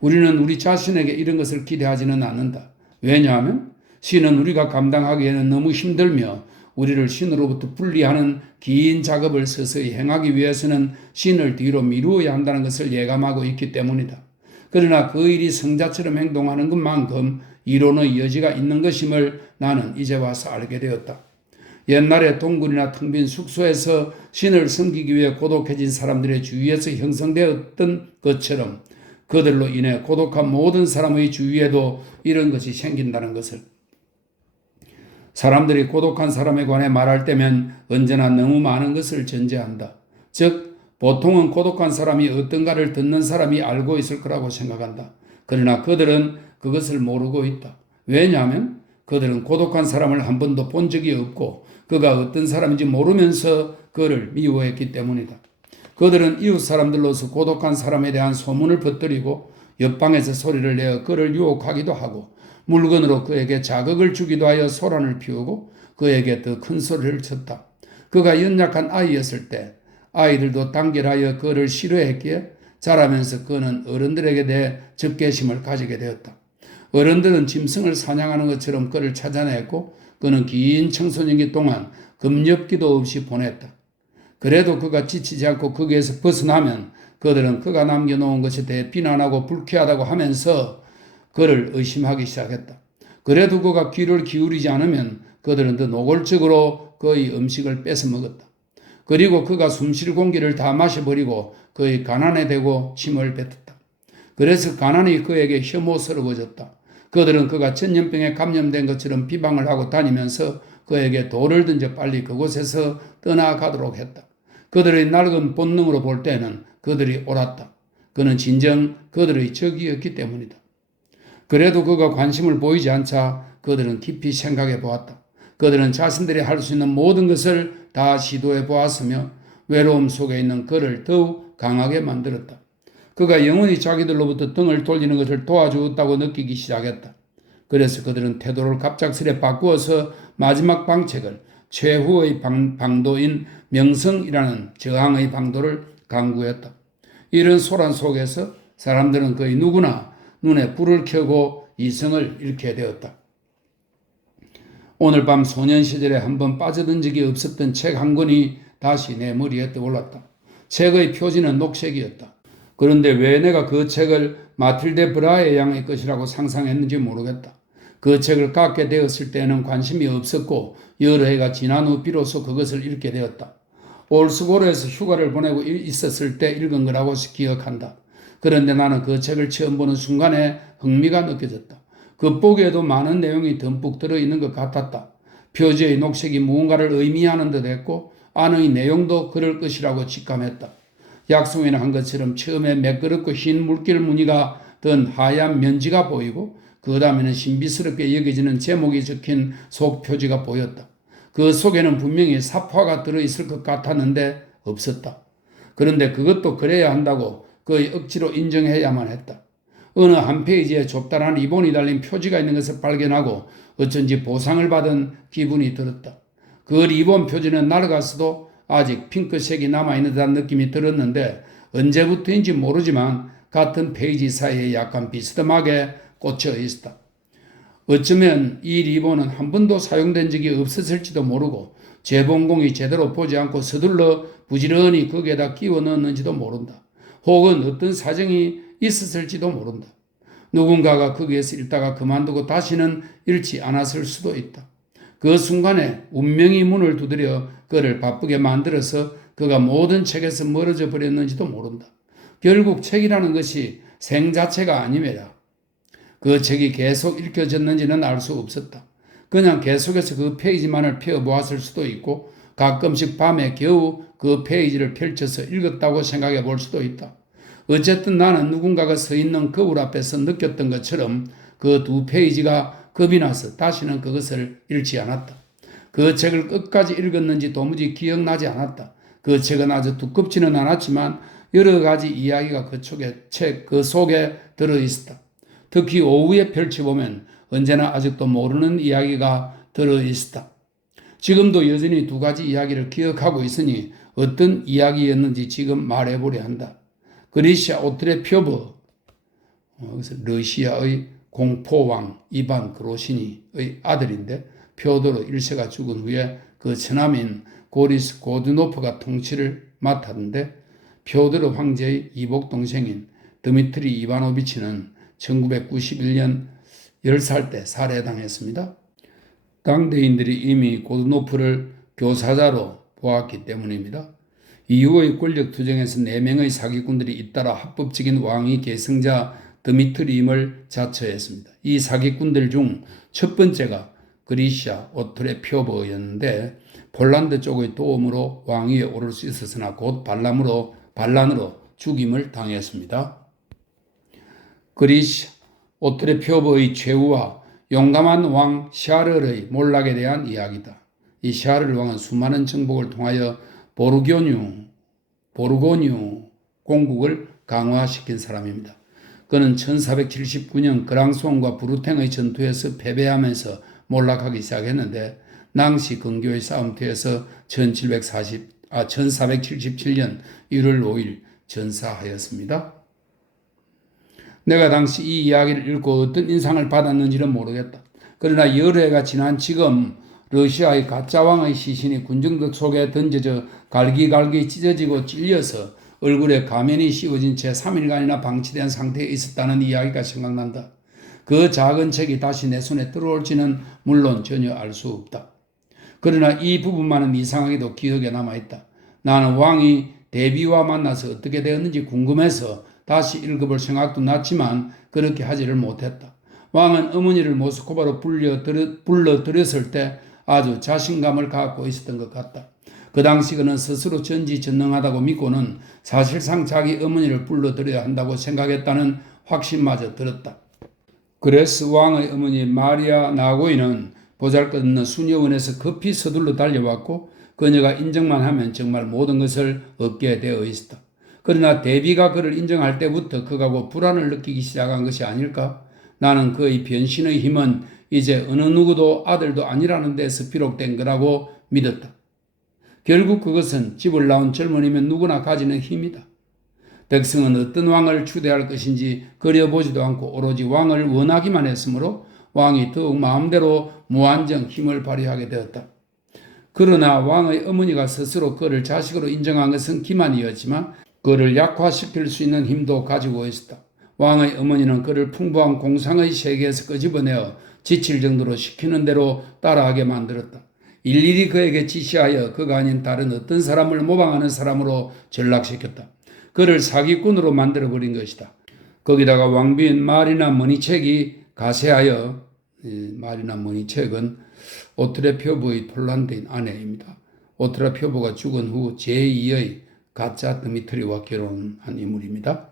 우리는 우리 자신에게 이런 것을 기대하지는 않는다. 왜냐하면 신은 우리가 감당하기에는 너무 힘들며 우리를 신으로부터 분리하는 긴 작업을 서서히 행하기 위해서는 신을 뒤로 미루어야 한다는 것을 예감하고 있기 때문이다. 그러나 그 일이 성자처럼 행동하는 것만큼 이론의 여지가 있는 것임을 나는 이제 와서 알게 되었다. 옛날에 동굴이나 텅 빈 숙소에서 신을 섬기기 위해 고독해진 사람들의 주위에서 형성되었던 것처럼 그들로 인해 고독한 모든 사람의 주위에도 이런 것이 생긴다는 것을. 사람들이 고독한 사람에 관해 말할 때면 언제나 너무 많은 것을 전제한다. 즉 보통은 고독한 사람이 어떤가를 듣는 사람이 알고 있을 거라고 생각한다. 그러나 그들은 그것을 모르고 있다. 왜냐하면 그들은 고독한 사람을 한 번도 본 적이 없고 그가 어떤 사람인지 모르면서 그를 미워했기 때문이다. 그들은 이웃 사람들로서 고독한 사람에 대한 소문을 퍼뜨리고 옆방에서 소리를 내어 그를 유혹하기도 하고 물건으로 그에게 자극을 주기도 하여 소란을 피우고 그에게 더 큰 소리를 쳤다. 그가 연약한 아이였을 때 아이들도 단결하여 그를 싫어했기에 자라면서 그는 어른들에게 대해 적개심을 가지게 되었다. 어른들은 짐승을 사냥하는 것처럼 그를 찾아냈고 그는 긴 청소년기 동안 겁력기도 없이 보냈다. 그래도 그가 지치지 않고 거기에서 벗어나면 그들은 그가 남겨놓은 것에 대해 비난하고 불쾌하다고 하면서 그를 의심하기 시작했다. 그래도 그가 귀를 기울이지 않으면 그들은 더 노골적으로 그의 음식을 뺏어 먹었다. 그리고 그가 숨쉴 공기를 다 마셔버리고 그의 가난에 대고 침을 뱉었다. 그래서 가난이 그에게 혐오스러워졌다. 그들은 그가 전염병에 감염된 것처럼 비방을 하고 다니면서 그에게 돌을 던져 빨리 그곳에서 떠나가도록 했다. 그들의 낡은 본능으로 볼 때는 그들이 옳았다. 그는 진정 그들의 적이었기 때문이다. 그래도 그가 관심을 보이지 않자 그들은 깊이 생각해 보았다. 그들은 자신들이 할 수 있는 모든 것을 다 시도해 보았으며 외로움 속에 있는 그를 더욱 강하게 만들었다. 그가 영원히 자기들로부터 등을 돌리는 것을 도와주었다고 느끼기 시작했다. 그래서 그들은 태도를 갑작스레 바꾸어서 마지막 방책을 최후의 방도인 명성이라는 저항의 방도를 강구했다. 이런 소란 속에서 사람들은 거의 누구나 눈에 불을 켜고 이성을 잃게 되었다. 오늘 밤 소년 시절에 한번 빠져든 적이 없었던 책 한 권이 다시 내 머리에 떠올랐다. 책의 표지는 녹색이었다. 그런데 왜 내가 그 책을 마틸데 브라의 양의 것이라고 상상했는지 모르겠다. 그 책을 갖게 되었을 때는 관심이 없었고 여러 해가 지난 후 비로소 그것을 읽게 되었다. 올스고르에서 휴가를 보내고 있었을 때 읽은 거라고 기억한다. 그런데 나는 그 책을 처음 보는 순간에 흥미가 느껴졌다. 겉보기에도 많은 내용이 듬뿍 들어있는 것 같았다. 표지의 녹색이 무언가를 의미하는 듯 했고 안의 내용도 그럴 것이라고 직감했다. 약송이나 한 것처럼 처음에 매끄럽고 흰 물결 무늬가 든 하얀 면지가 보이고 그 다음에는 신비스럽게 여겨지는 제목이 적힌 속 표지가 보였다. 그 속에는 분명히 삽화가 들어있을 것 같았는데 없었다. 그런데 그것도 그래야 한다고 거의 억지로 인정해야만 했다. 어느 한 페이지에 좁다란 리본이 달린 표지가 있는 것을 발견하고 어쩐지 보상을 받은 기분이 들었다. 그 리본 표지는 낡았어도 아직 핑크색이 남아있는 듯한 느낌이 들었는데 언제부터인지 모르지만 같은 페이지 사이에 약간 비스듬하게 꽂혀 있었다. 어쩌면 이 리본은 한 번도 사용된 적이 없었을지도 모르고 재봉공이 제대로 보지 않고 서둘러 부지런히 거기에다 끼워 넣었는지도 모른다. 혹은 어떤 사정이 있었을지도 모른다. 누군가가 거기에서 읽다가 그만두고 다시는 읽지 않았을 수도 있다. 그 순간에 운명이 문을 두드려 그를 바쁘게 만들어서 그가 모든 책에서 멀어져 버렸는지도 모른다. 결국 책이라는 것이 생 자체가 아니매라. 그 책이 계속 읽혀졌는지는 알 수 없었다. 그냥 계속해서 그 페이지만을 펴보았을 수도 있고 가끔씩 밤에 겨우 그 페이지를 펼쳐서 읽었다고 생각해 볼 수도 있다. 어쨌든 나는 누군가가 서 있는 거울 앞에서 느꼈던 것처럼 그 두 페이지가 겁이 나서 다시는 그것을 읽지 않았다. 그 책을 끝까지 읽었는지 도무지 기억나지 않았다. 그 책은 아주 두껍지는 않았지만 여러 가지 이야기가 그 속에 들어있었다. 특히 오후에 펼쳐보면 언제나 아직도 모르는 이야기가 들어있었다. 지금도 여전히 두 가지 이야기를 기억하고 있으니 어떤 이야기였는지 지금 말해보려 한다. 그리시아 오트레 표버, 러시아의 공포왕 이반 그로시니의 아들인데 표도로 1세가 죽은 후에 그 처남인 고리스 고드노프가 통치를 맡았는데 표도르 황제의 이복 동생인 드미트리 이바노비치는 1991년 10살 때 살해당했습니다. 당대인들이 이미 고드노프를 교사자로 보았기 때문입니다. 이후의 권력 투쟁에서 4명의 사기꾼들이 잇따라 합법적인 왕위 계승자 드미트리임을 자처했습니다. 이 사기꾼들 중 첫 번째가 그리시아 오트레 표버였는데 폴란드 쪽의 도움으로 왕위에 오를 수 있었으나 곧 반란으로 죽임을 당했습니다. 그리시아 오트레 표버의 최후와 용감한 왕 샤를의 몰락에 대한 이야기다. 이 샤를 왕은 수많은 정복을 통하여 보르고뉴 공국을 강화시킨 사람입니다. 그는 1479년 그랑송과 브루탱의 전투에서 패배하면서 몰락하기 시작했는데 낭시 근교의 싸움터에서 1477년 1월 5일 전사하였습니다. 내가 당시 이 이야기를 읽고 어떤 인상을 받았는지는 모르겠다. 그러나 여러 해가 지난 지금 러시아의 가짜왕의 시신이 군정들 속에 던져져 갈기갈기 찢어지고 찔려서 얼굴에 가면이 씌워진 채 3일간이나 방치된 상태에 있었다는 이야기가 생각난다. 그 작은 책이 다시 내 손에 들어올지는 물론 전혀 알 수 없다. 그러나 이 부분만은 이상하게도 기억에 남아있다. 나는 왕이 데비와 만나서 어떻게 되었는지 궁금해서 다시 읽어볼 생각도 났지만 그렇게 하지를 못했다. 왕은 어머니를 모스크바로 불러들였을 때 아주 자신감을 갖고 있었던 것 같다. 그 당시 그는 스스로 전지전능하다고 믿고는 사실상 자기 어머니를 불러들여야 한다고 생각했다는 확신마저 들었다. 그래서 왕의 어머니 마리아 나고이는 보잘것없는 수녀원에서 급히 서둘러 달려왔고 그녀가 인정만 하면 정말 모든 것을 얻게 되어 있었다. 그러나 데비가 그를 인정할 때부터 그가 불안을 느끼기 시작한 것이 아닐까? 나는 그의 변신의 힘은 이제 어느 누구도 아들도 아니라는 데서 비롯된 거라고 믿었다. 결국 그것은 집을 나온 젊은이면 누구나 가지는 힘이다. 백성은 어떤 왕을 추대할 것인지 그려보지도 않고 오로지 왕을 원하기만 했으므로 왕이 더욱 마음대로 무한정 힘을 발휘하게 되었다. 그러나 왕의 어머니가 스스로 그를 자식으로 인정한 것은 기만이었지만 그를 약화시킬 수 있는 힘도 가지고 있었다. 왕의 어머니는 그를 풍부한 공상의 세계에서 끄집어내어 지칠 정도로 시키는 대로 따라하게 만들었다. 일일이 그에게 지시하여 그가 아닌 다른 어떤 사람을 모방하는 사람으로 전락시켰다. 그를 사기꾼으로 만들어버린 것이다. 거기다가 왕비인 마리나 머니책이 가세하여 마리나 머니책은 오트레 표보의 폴란드인 아내입니다. 오트레 표보가 죽은 후 제2의 가짜 드미트리와 결혼한 인물입니다.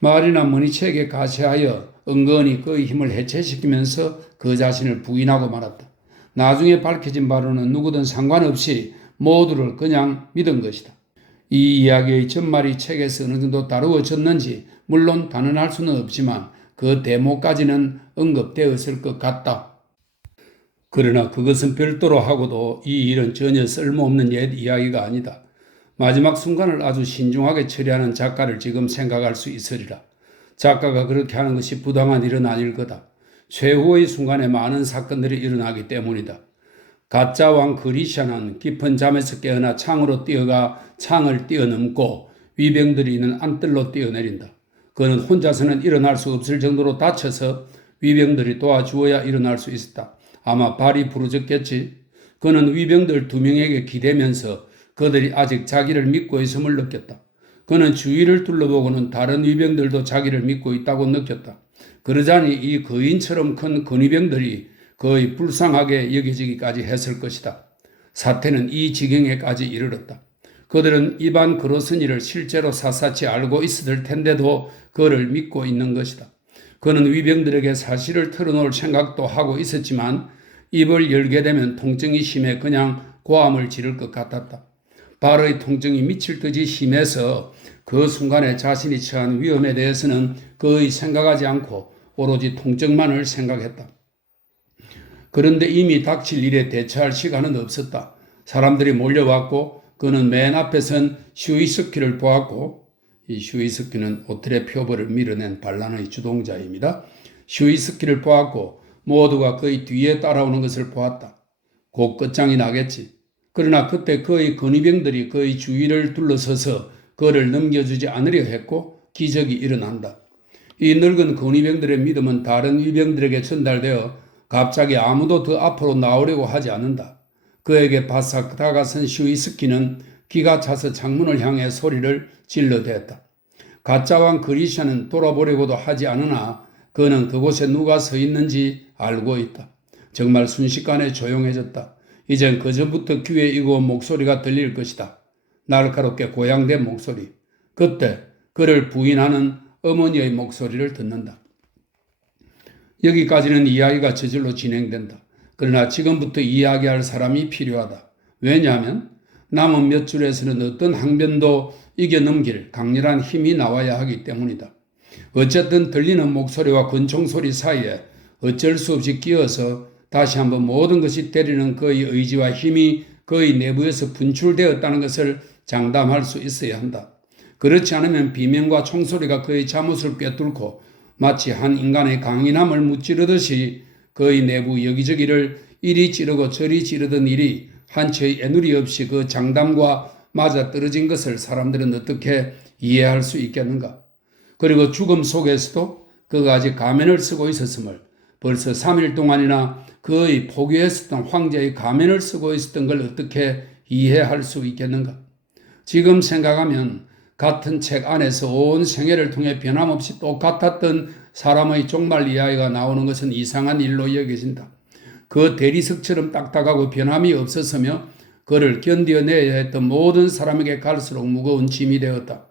마리나 머니책에 가세하여 은근히 그의 힘을 해체시키면서 그 자신을 부인하고 말았다. 나중에 밝혀진 바로는 누구든 상관없이 모두를 그냥 믿은 것이다. 이 이야기의 전말이 책에서 어느 정도 다루어졌는지 물론 단언할 수는 없지만 그 대목까지는 언급되었을 것 같다. 그러나 그것은 별도로 하고도 이 일은 전혀 쓸모없는 옛 이야기가 아니다. 마지막 순간을 아주 신중하게 처리하는 작가를 지금 생각할 수 있으리라. 작가가 그렇게 하는 것이 부당한 일은 아닐 거다. 최후의 순간에 많은 사건들이 일어나기 때문이다. 가짜 왕 그리시아는 깊은 잠에서 깨어나 창으로 뛰어가 창을 뛰어넘고 위병들이 있는 안뜰로 뛰어내린다. 그는 혼자서는 일어날 수 없을 정도로 다쳐서 위병들이 도와주어야 일어날 수 있었다. 아마 발이 부러졌겠지. 그는 위병들 2명에게 기대면서 그들이 아직 자기를 믿고 있음을 느꼈다. 그는 주위를 둘러보고는 다른 위병들도 자기를 믿고 있다고 느꼈다. 그러자니 이 거인처럼 큰 근위병들이 거의 불쌍하게 여겨지기까지 했을 것이다. 사태는 이 지경에까지 이르렀다. 그들은 이반 그로스니를 실제로 샅샅이 알고 있었을 텐데도 그를 믿고 있는 것이다. 그는 위병들에게 사실을 털어놓을 생각도 하고 있었지만 입을 열게 되면 통증이 심해 그냥 고함을 지를 것 같았다. 발의 통증이 미칠 듯이 심해서 그 순간에 자신이 처한 위험에 대해서는 거의 생각하지 않고 오로지 통증만을 생각했다. 그런데 이미 닥칠 일에 대처할 시간은 없었다. 사람들이 몰려왔고 그는 맨 앞에 선 슈이스키를 보았고, 이 슈이스키는 오트레 표벌을 밀어낸 반란의 주동자입니다. 슈이스키를 보았고 모두가 그의 뒤에 따라오는 것을 보았다. 곧 끝장이 나겠지. 그러나 그때 그의 근위병들이 그의 주위를 둘러서서 그를 넘겨주지 않으려 했고 기적이 일어난다. 이 늙은 근위병들의 믿음은 다른 위병들에게 전달되어 갑자기 아무도 더 앞으로 나오려고 하지 않는다. 그에게 바싹 다가선 슈이스키는 기가 차서 창문을 향해 소리를 질러댔다. 가짜왕 그리샤는 돌아보려고도 하지 않으나 그는 그곳에 누가 서 있는지 알고 있다. 정말 순식간에 조용해졌다. 이젠 그전부터 귀에 익어온 목소리가 들릴 것이다. 날카롭게 고양된 목소리. 그때 그를 부인하는 어머니의 목소리를 듣는다. 여기까지는 이야기가 저절로 진행된다. 그러나 지금부터 이야기할 사람이 필요하다. 왜냐하면 남은 몇 줄에서는 어떤 항변도 이겨넘길 강렬한 힘이 나와야 하기 때문이다. 어쨌든 들리는 목소리와 권총소리 사이에 어쩔 수 없이 끼어서 다시 한번 모든 것이 때리는 그의 의지와 힘이 그의 내부에서 분출되었다는 것을 장담할 수 있어야 한다. 그렇지 않으면 비명과 총소리가 그의 잠옷을 꿰뚫고 마치 한 인간의 강인함을 무찌르듯이 그의 내부 여기저기를 이리 찌르고 저리 찌르던 일이 한치의 애누리 없이 그 장담과 맞아떨어진 것을 사람들은 어떻게 이해할 수 있겠는가? 그리고 죽음 속에서도 그가 아직 가면을 쓰고 있었음을, 벌써 3일 동안이나 그의 포교했었던 황제의 가면을 쓰고 있었던 걸 어떻게 이해할 수 있겠는가? 지금 생각하면 같은 책 안에서 온 생애를 통해 변함없이 똑같았던 사람의 종말 이야기가 나오는 것은 이상한 일로 여겨진다. 그 대리석처럼 딱딱하고 변함이 없었으며 그를 견뎌내야 했던 모든 사람에게 갈수록 무거운 짐이 되었다.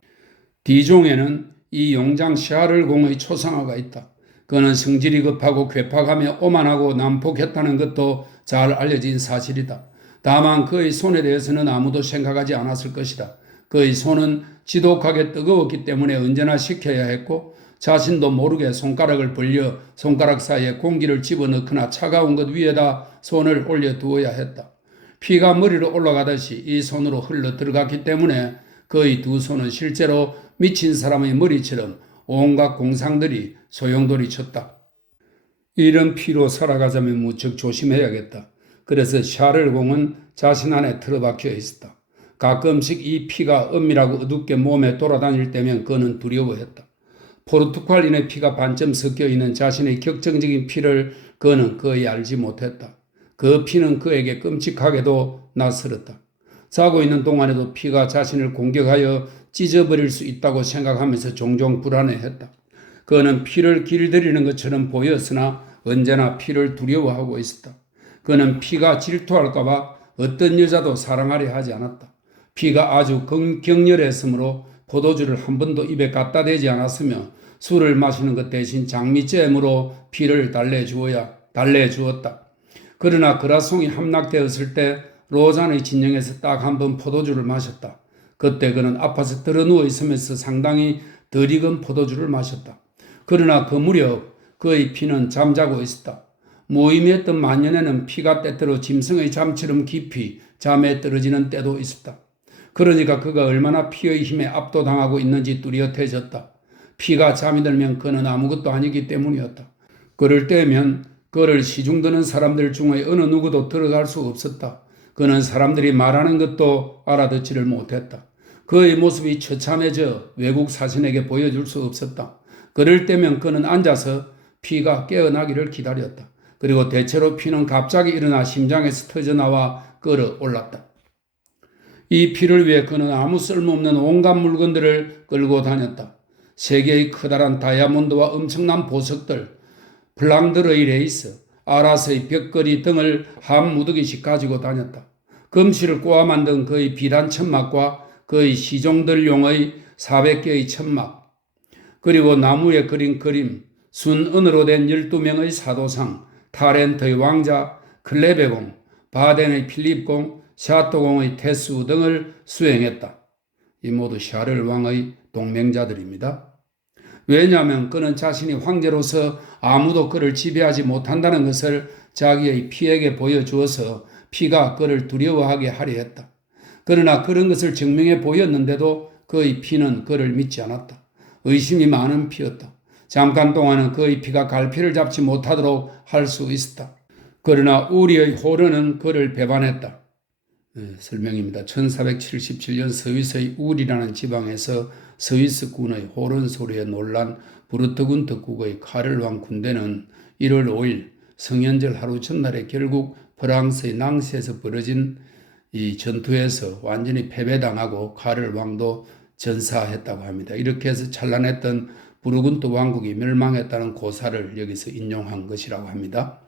디종에는 이 용장 샤를공의 초상화가 있다. 그는 성질이 급하고 괴팍하며 오만하고 난폭했다는 것도 잘 알려진 사실이다. 다만 그의 손에 대해서는 아무도 생각하지 않았을 것이다. 그의 손은 지독하게 뜨거웠기 때문에 언제나 식혀야 했고 자신도 모르게 손가락을 벌려 손가락 사이에 공기를 집어넣거나 차가운 것 위에다 손을 올려두어야 했다. 피가 머리로 올라가듯이 이 손으로 흘러 들어갔기 때문에 그의 두 손은 실제로 미친 사람의 머리처럼 온갖 공상들이 소용돌이 쳤다. 이런 피로 살아가자면 무척 조심해야겠다. 그래서 샤를공은 자신 안에 틀어박혀 있었다. 가끔씩 이 피가 은밀하고 어둡게 몸에 돌아다닐 때면 그는 두려워했다. 포르투갈인의 피가 반쯤 섞여 있는 자신의 격정적인 피를 그는 거의 알지 못했다. 그 피는 그에게 끔찍하게도 낯설었다. 자고 있는 동안에도 피가 자신을 공격하여 찢어버릴 수 있다고 생각하면서 종종 불안해했다. 그는 피를 길들이는 것처럼 보였으나 언제나 피를 두려워하고 있었다. 그는 피가 질투할까봐 어떤 여자도 사랑하려 하지 않았다. 피가 아주 격렬했으므로 포도주를 한 번도 입에 갖다 대지 않았으며 술을 마시는 것 대신 장미잼으로 피를 달래주었다. 그러나 그라송이 함락되었을 때 로잔의 진영에서 딱 한 번 포도주를 마셨다. 그때 그는 아파서 드러누워 있으면서 상당히 덜 익은 포도주를 마셨다. 그러나 그 무렵 그의 피는 잠자고 있었다. 무의미했던 만년에는 피가 때때로 짐승의 잠처럼 깊이 잠에 떨어지는 때도 있었다. 그러니까 그가 얼마나 피의 힘에 압도당하고 있는지 뚜렷해졌다. 피가 잠이 들면 그는 아무것도 아니기 때문이었다. 그럴 때면 그를 시중드는 사람들 중에 어느 누구도 들어갈 수 없었다. 그는 사람들이 말하는 것도 알아듣지를 못했다. 그의 모습이 처참해져 외국 사신에게 보여줄 수 없었다. 그럴 때면 그는 앉아서 피가 깨어나기를 기다렸다. 그리고 대체로 피는 갑자기 일어나 심장에서 터져나와 끌어올랐다. 이 피를 위해 그는 아무 쓸모없는 온갖 물건들을 끌고 다녔다. 세계의 커다란 다이아몬드와 엄청난 보석들, 블랑드르의 레이스, 아라스의 벽걸이 등을 한 무더기씩 가지고 다녔다. 금실을 꼬아 만든 그의 비단 천막과 그의 시종들용의 400개의 천막, 그리고 나무에 그린 그림, 순은으로 된 12명의 사도상, 타렌트의 왕자, 클레베공, 바덴의 필립공, 샤토공의 테수 등을 수행했다. 이 모두 샤를 왕의 동맹자들입니다. 왜냐하면 그는 자신이 황제로서 아무도 그를 지배하지 못한다는 것을 자기의 피에게 보여주어서 피가 그를 두려워하게 하려 했다. 그러나 그런 것을 증명해 보였는데도 그의 피는 그를 믿지 않았다. 의심이 많은 피였다. 잠깐 동안은 그의 피가 갈피를 잡지 못하도록 할 수 있었다. 그러나 우리의 호르는 그를 배반했다. 설명입니다. 1477년 스위스의 우리라는 지방에서 스위스군의 호른 소리에 놀란 부르트군 특국의 카를 왕 군대는 1월 5일 성년절 하루 전날에 결국 프랑스의 낭시에서 벌어진 이 전투에서 완전히 패배당하고 카를 왕도 전사했다고 합니다. 이렇게 해서 찬란했던 부르군트 왕국이 멸망했다는 고사를 여기서 인용한 것이라고 합니다.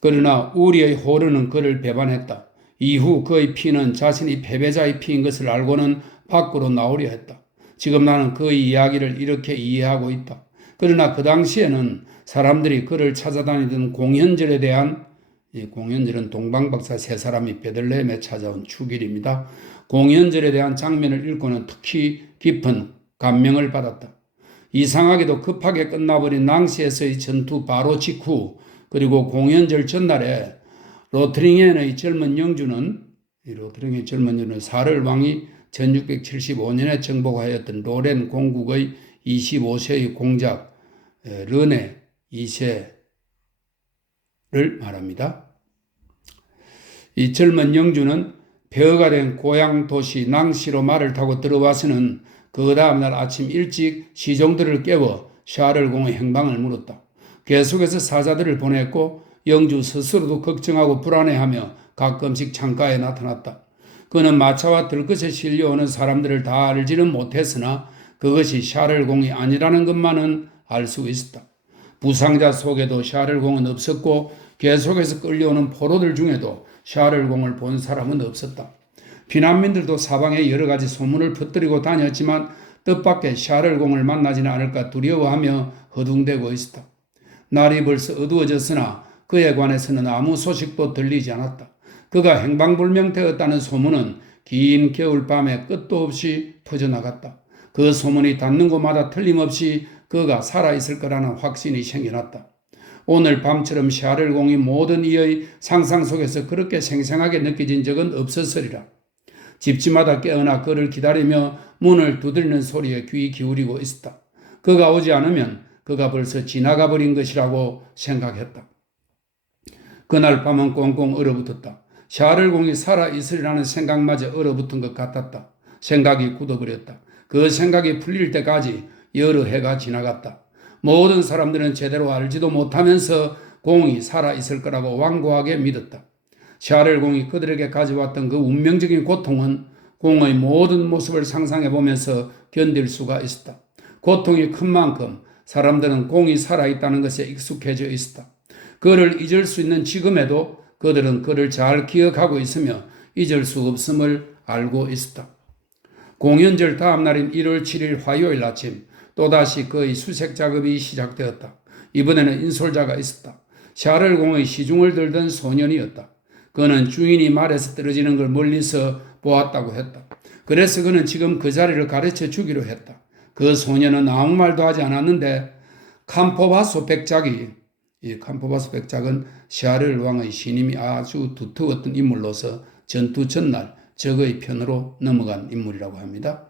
그러나 우리의 호르는 그를 배반했다. 이후 그의 피는 자신이 패배자의 피인 것을 알고는 밖으로 나오려 했다. 지금 나는 그의 이야기를 이렇게 이해하고 있다. 그러나 그 당시에는 사람들이 그를 찾아다니던 공현절에 대한, 공현절은 동방박사 세 사람이 베들레헴에 찾아온 축일입니다. 공현절에 대한 장면을 읽고는 특히 깊은 감명을 받았다. 이상하게도 급하게 끝나버린 낭시에서의 전투 바로 직후, 그리고 공현절 전날에 로트링헨의 젊은 영주는 사를 왕이 1675년에 정복하였던 로렌 공국의 25세의 공작 르네 2세를 말합니다. 이 젊은 영주는 폐허가 된 고향 도시 낭시로 말을 타고 들어와서는 그 다음날 아침 일찍 시종들을 깨워 샤를공의 행방을 물었다. 계속해서 사자들을 보냈고 영주 스스로도 걱정하고 불안해하며 가끔씩 창가에 나타났다. 그는 마차와 들것에 실려오는 사람들을 다 알지는 못했으나 그것이 샤를공이 아니라는 것만은 알 수 있었다. 부상자 속에도 샤를공은 없었고 계속해서 끌려오는 포로들 중에도 샤를공을 본 사람은 없었다. 피난민들도 사방에 여러 가지 소문을 퍼뜨리고 다녔지만 뜻밖의 샤를공을 만나지는 않을까 두려워하며 허둥대고 있었다. 날이 벌써 어두워졌으나 그에 관해서는 아무 소식도 들리지 않았다. 그가 행방불명되었다는 소문은 긴 겨울밤에 끝도 없이 퍼져나갔다. 그 소문이 닿는 곳마다 틀림없이 그가 살아있을 거라는 확신이 생겨났다. 오늘 밤처럼 샤를공이 모든 이의 상상 속에서 그렇게 생생하게 느껴진 적은 없었으리라. 집집마다 깨어나 그를 기다리며 문을 두드리는 소리에 귀 기울이고 있었다. 그가 오지 않으면 그가 벌써 지나가 버린 것이라고 생각했다. 그날 밤은 꽁꽁 얼어붙었다. 샤를공이 살아있으리라는 생각마저 얼어붙은 것 같았다. 생각이 굳어버렸다. 그 생각이 풀릴 때까지 여러 해가 지나갔다. 모든 사람들은 제대로 알지도 못하면서 공이 살아있을 거라고 완고하게 믿었다. 샤를공이 그들에게 가져왔던 그 운명적인 고통은 공의 모든 모습을 상상해보면서 견딜 수가 있었다. 고통이 큰 만큼 사람들은 공이 살아있다는 것에 익숙해져 있었다. 그를 잊을 수 있는 지금에도 그들은 그를 잘 기억하고 있으며 잊을 수 없음을 알고 있었다. 공연절 다음 날인 1월 7일 화요일 아침 또다시 그의 수색 작업이 시작되었다. 이번에는 인솔자가 있었다. 샤를공의 시중을 들던 소년이었다. 그는 주인이 말에서 떨어지는 걸 멀리서 보았다고 했다. 그래서 그는 지금 그 자리를 가르쳐 주기로 했다. 그 소년은 아무 말도 하지 않았는데 캄포바소 백작이, 이 캄포바소 백작은 샤를 왕의 신임이 아주 두터웠던 인물로서 전투 전날 적의 편으로 넘어간 인물이라고 합니다.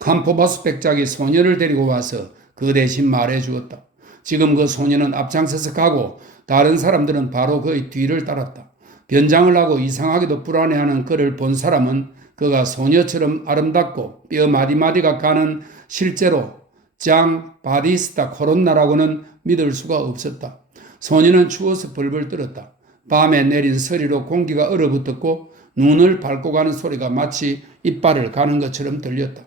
캄포바소 백작이 소년을 데리고 와서 그 대신 말해 주었다. 지금 그 소년은 앞장서서 가고 다른 사람들은 바로 그의 뒤를 따랐다. 변장을 하고 이상하게도 불안해하는 그를 본 사람은 그가 소녀처럼 아름답고 뼈 마디마디가 가는 실제로 장 바디스타 코론나라고는 믿을 수가 없었다. 소녀는 추워서 벌벌 떨었다. 밤에 내린 서리로 공기가 얼어붙었고 눈을 밟고 가는 소리가 마치 이빨을 가는 것처럼 들렸다.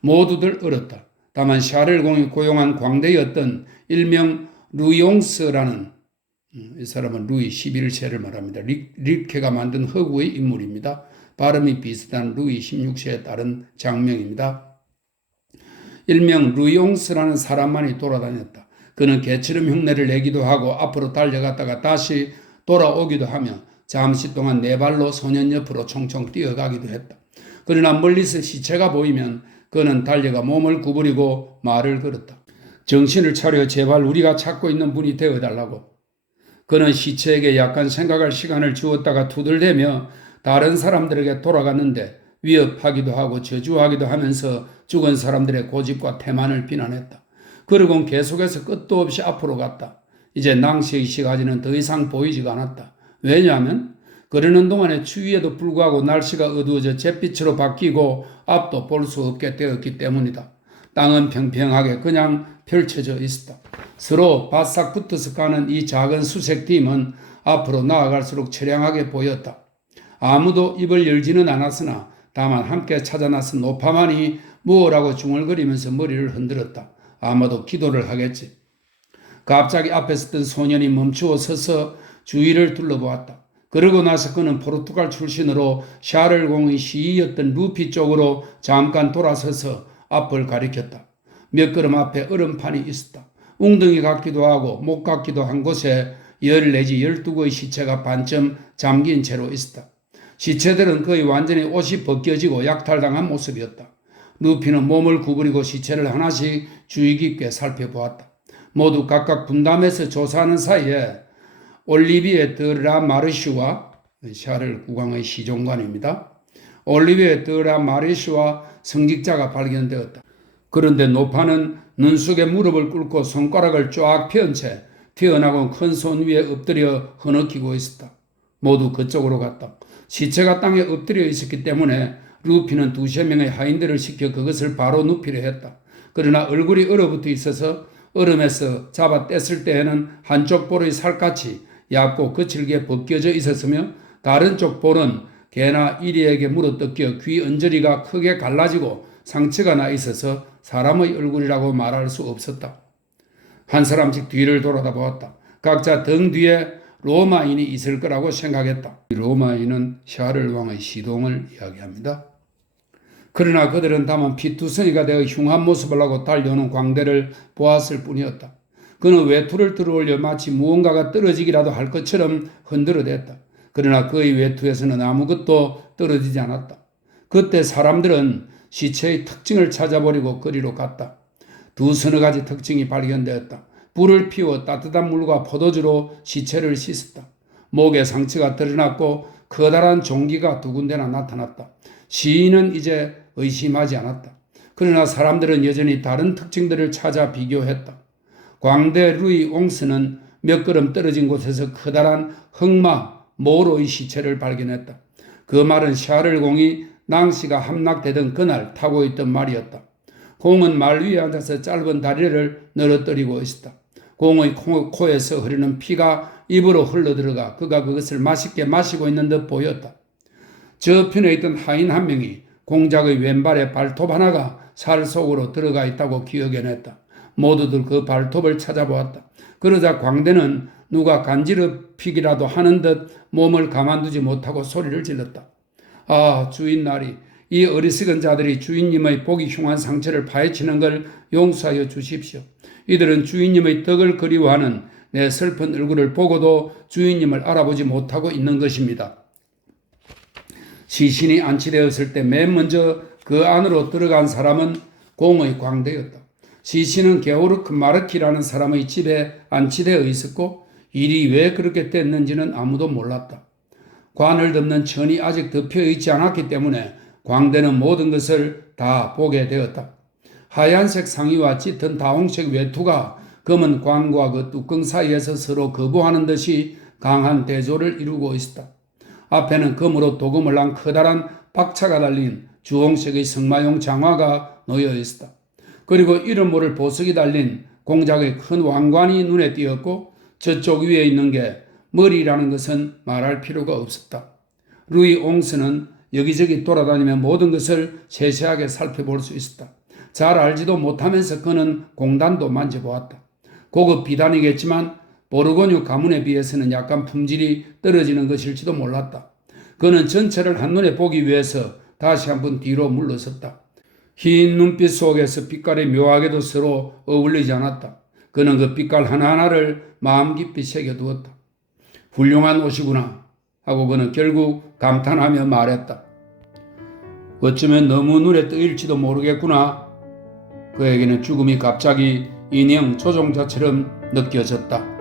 모두들 울었다. 다만 샤를공이 고용한 광대였던 일명 루용스라는 이 사람은 루이 11세를 말합니다. 릴케가 만든 허구의 인물입니다. 발음이 비슷한 루이 16세에 따른 장명입니다. 일명 루용스라는 사람만이 돌아다녔다. 그는 개처럼 흉내를 내기도 하고 앞으로 달려갔다가 다시 돌아오기도 하며 잠시 동안 네 발로 소년 옆으로 총총 뛰어가기도 했다. 그러나 멀리서 시체가 보이면 그는 달려가 몸을 구부리고 말을 걸었다. 정신을 차려 제발 우리가 찾고 있는 분이 되어달라고. 그는 시체에게 약간 생각할 시간을 주었다가 투덜대며 다른 사람들에게 돌아갔는데 위협하기도 하고 저주하기도 하면서 죽은 사람들의 고집과 태만을 비난했다. 그러곤 계속해서 끝도 없이 앞으로 갔다. 이제 낭시의 시가지는 더 이상 보이지가 않았다. 왜냐하면 그러는 동안에 추위에도 불구하고 날씨가 어두워져 잿빛으로 바뀌고 앞도 볼 수 없게 되었기 때문이다. 땅은 평평하게 그냥 펼쳐져 있었다. 서로 바싹 붙어서 가는 이 작은 수색팀은 앞으로 나아갈수록 처량하게 보였다. 아무도 입을 열지는 않았으나 다만 함께 찾아 나선 노파만이 무엇라고 중얼거리면서 머리를 흔들었다. 아마도 기도를 하겠지. 갑자기 앞에 섰던 소년이 멈추어 서서 주위를 둘러보았다. 그러고 나서 그는 포르투갈 출신으로 샤를공의 시위였던 루피 쪽으로 잠깐 돌아서서 앞을 가리켰다. 몇 걸음 앞에 얼음판이 있었다. 웅덩이 같기도 하고 목 같기도 한 곳에 10 내지 12개의 시체가 반쯤 잠긴 채로 있었다. 시체들은 거의 완전히 옷이 벗겨지고 약탈당한 모습이었다. 루피는 몸을 구부리고 시체를 하나씩 주의 깊게 살펴보았다. 모두 각각 분담해서 조사하는 사이에 올리비에 드라 마르슈와 샤를 국왕의 시종관입니다. 올리비에 드라 마르슈와 성직자가 발견되었다. 그런데 노파는 눈 속에 무릎을 꿇고 손가락을 쫙 펴은 채 튀어나온 큰 손 위에 엎드려 흐느끼고 있었다. 모두 그쪽으로 갔다. 시체가 땅에 엎드려 있었기 때문에 루피는 2~3명의 하인들을 시켜 그것을 바로 눕히려 했다. 그러나 얼굴이 얼어붙어 있어서 얼음에서 잡아 뗐을 때에는 한쪽 볼의 살갗이 얇고 거칠게 벗겨져 있었으며 다른 쪽 볼은 개나 이리에게 물어뜯겨 귀 언저리가 크게 갈라지고 상처가 나 있어서 사람의 얼굴이라고 말할 수 없었다. 한 사람씩 뒤를 돌아다보았다. 각자 등 뒤에 로마인이 있을 거라고 생각했다. 로마인은 샤를 왕의 시동을 이야기합니다. 그러나 그들은 다만 피투성이가 되어 흉한 모습을 하고 달려오는 광대를 보았을 뿐이었다. 그는 외투를 들어올려 마치 무언가가 떨어지기라도 할 것처럼 흔들어댔다. 그러나 그의 외투에서는 아무것도 떨어지지 않았다. 그때 사람들은 시체의 특징을 찾아버리고 거리로 갔다. 2~3가지 특징이 발견되었다. 불을 피워 따뜻한 물과 포도주로 시체를 씻었다. 목에 상처가 드러났고 커다란 종기가 2군데나 나타났다. 시인은 이제 의심하지 않았다. 그러나 사람들은 여전히 다른 특징들을 찾아 비교했다. 광대 루이 옹스는 몇 걸음 떨어진 곳에서 커다란 흑마 모로의 시체를 발견했다. 그 말은 샤를공이 낭시가 함락되던 그날 타고 있던 말이었다. 공은 말 위에 앉아서 짧은 다리를 늘어뜨리고 있었다. 공의 코에서 흐르는 피가 입으로 흘러들어가 그가 그것을 맛있게 마시고 있는 듯 보였다. 저편에 있던 하인 한 명이 공작의 왼발에 발톱 하나가 살 속으로 들어가 있다고 기억해냈다. 모두들 그 발톱을 찾아보았다. 그러자 광대는 누가 간지럽히기라도 하는 듯 몸을 가만두지 못하고 소리를 질렀다. 아, 주인나리, 이 어리석은 자들이 주인님의 보기 흉한 상처를 파헤치는 걸 용서하여 주십시오. 이들은 주인님의 덕을 그리워하는 내 슬픈 얼굴을 보고도 주인님을 알아보지 못하고 있는 것입니다. 시신이 안치되었을 때 맨 먼저 그 안으로 들어간 사람은 공의 광대였다. 시신은 게오르크 마르키라는 사람의 집에 안치되어 있었고 일이 왜 그렇게 됐는지는 아무도 몰랐다. 관을 덮는 천이 아직 덮여 있지 않았기 때문에 광대는 모든 것을 다 보게 되었다. 하얀색 상의와 짙은 다홍색 외투가 검은 관과 그 뚜껑 사이에서 서로 거부하는 듯이 강한 대조를 이루고 있었다. 앞에는 금으로 도금을 한 커다란 박차가 달린 주홍색의 승마용 장화가 놓여 있었다. 그리고 이름 모를 보석이 달린 공작의 큰 왕관이 눈에 띄었고 저쪽 위에 있는 게 머리라는 것은 말할 필요가 없었다. 루이 옹스는 여기저기 돌아다니며 모든 것을 세세하게 살펴볼 수 있었다. 잘 알지도 못하면서 그는 공단도 만져보았다. 고급 비단이겠지만 보르고뉴 가문에 비해서는 약간 품질이 떨어지는 것일지도 몰랐다. 그는 전체를 한눈에 보기 위해서 다시 한번 뒤로 물러섰다. 흰 눈빛 속에서 빛깔이 묘하게도 서로 어울리지 않았다. 그는 그 빛깔 하나하나를 마음 깊이 새겨두었다. 훌륭한 옷이구나 하고 그는 결국 감탄하며 말했다. 어쩌면 너무 눈에 뜨일지도 모르겠구나. 그에게는 죽음이 갑자기 인형 조종자처럼 느껴졌다.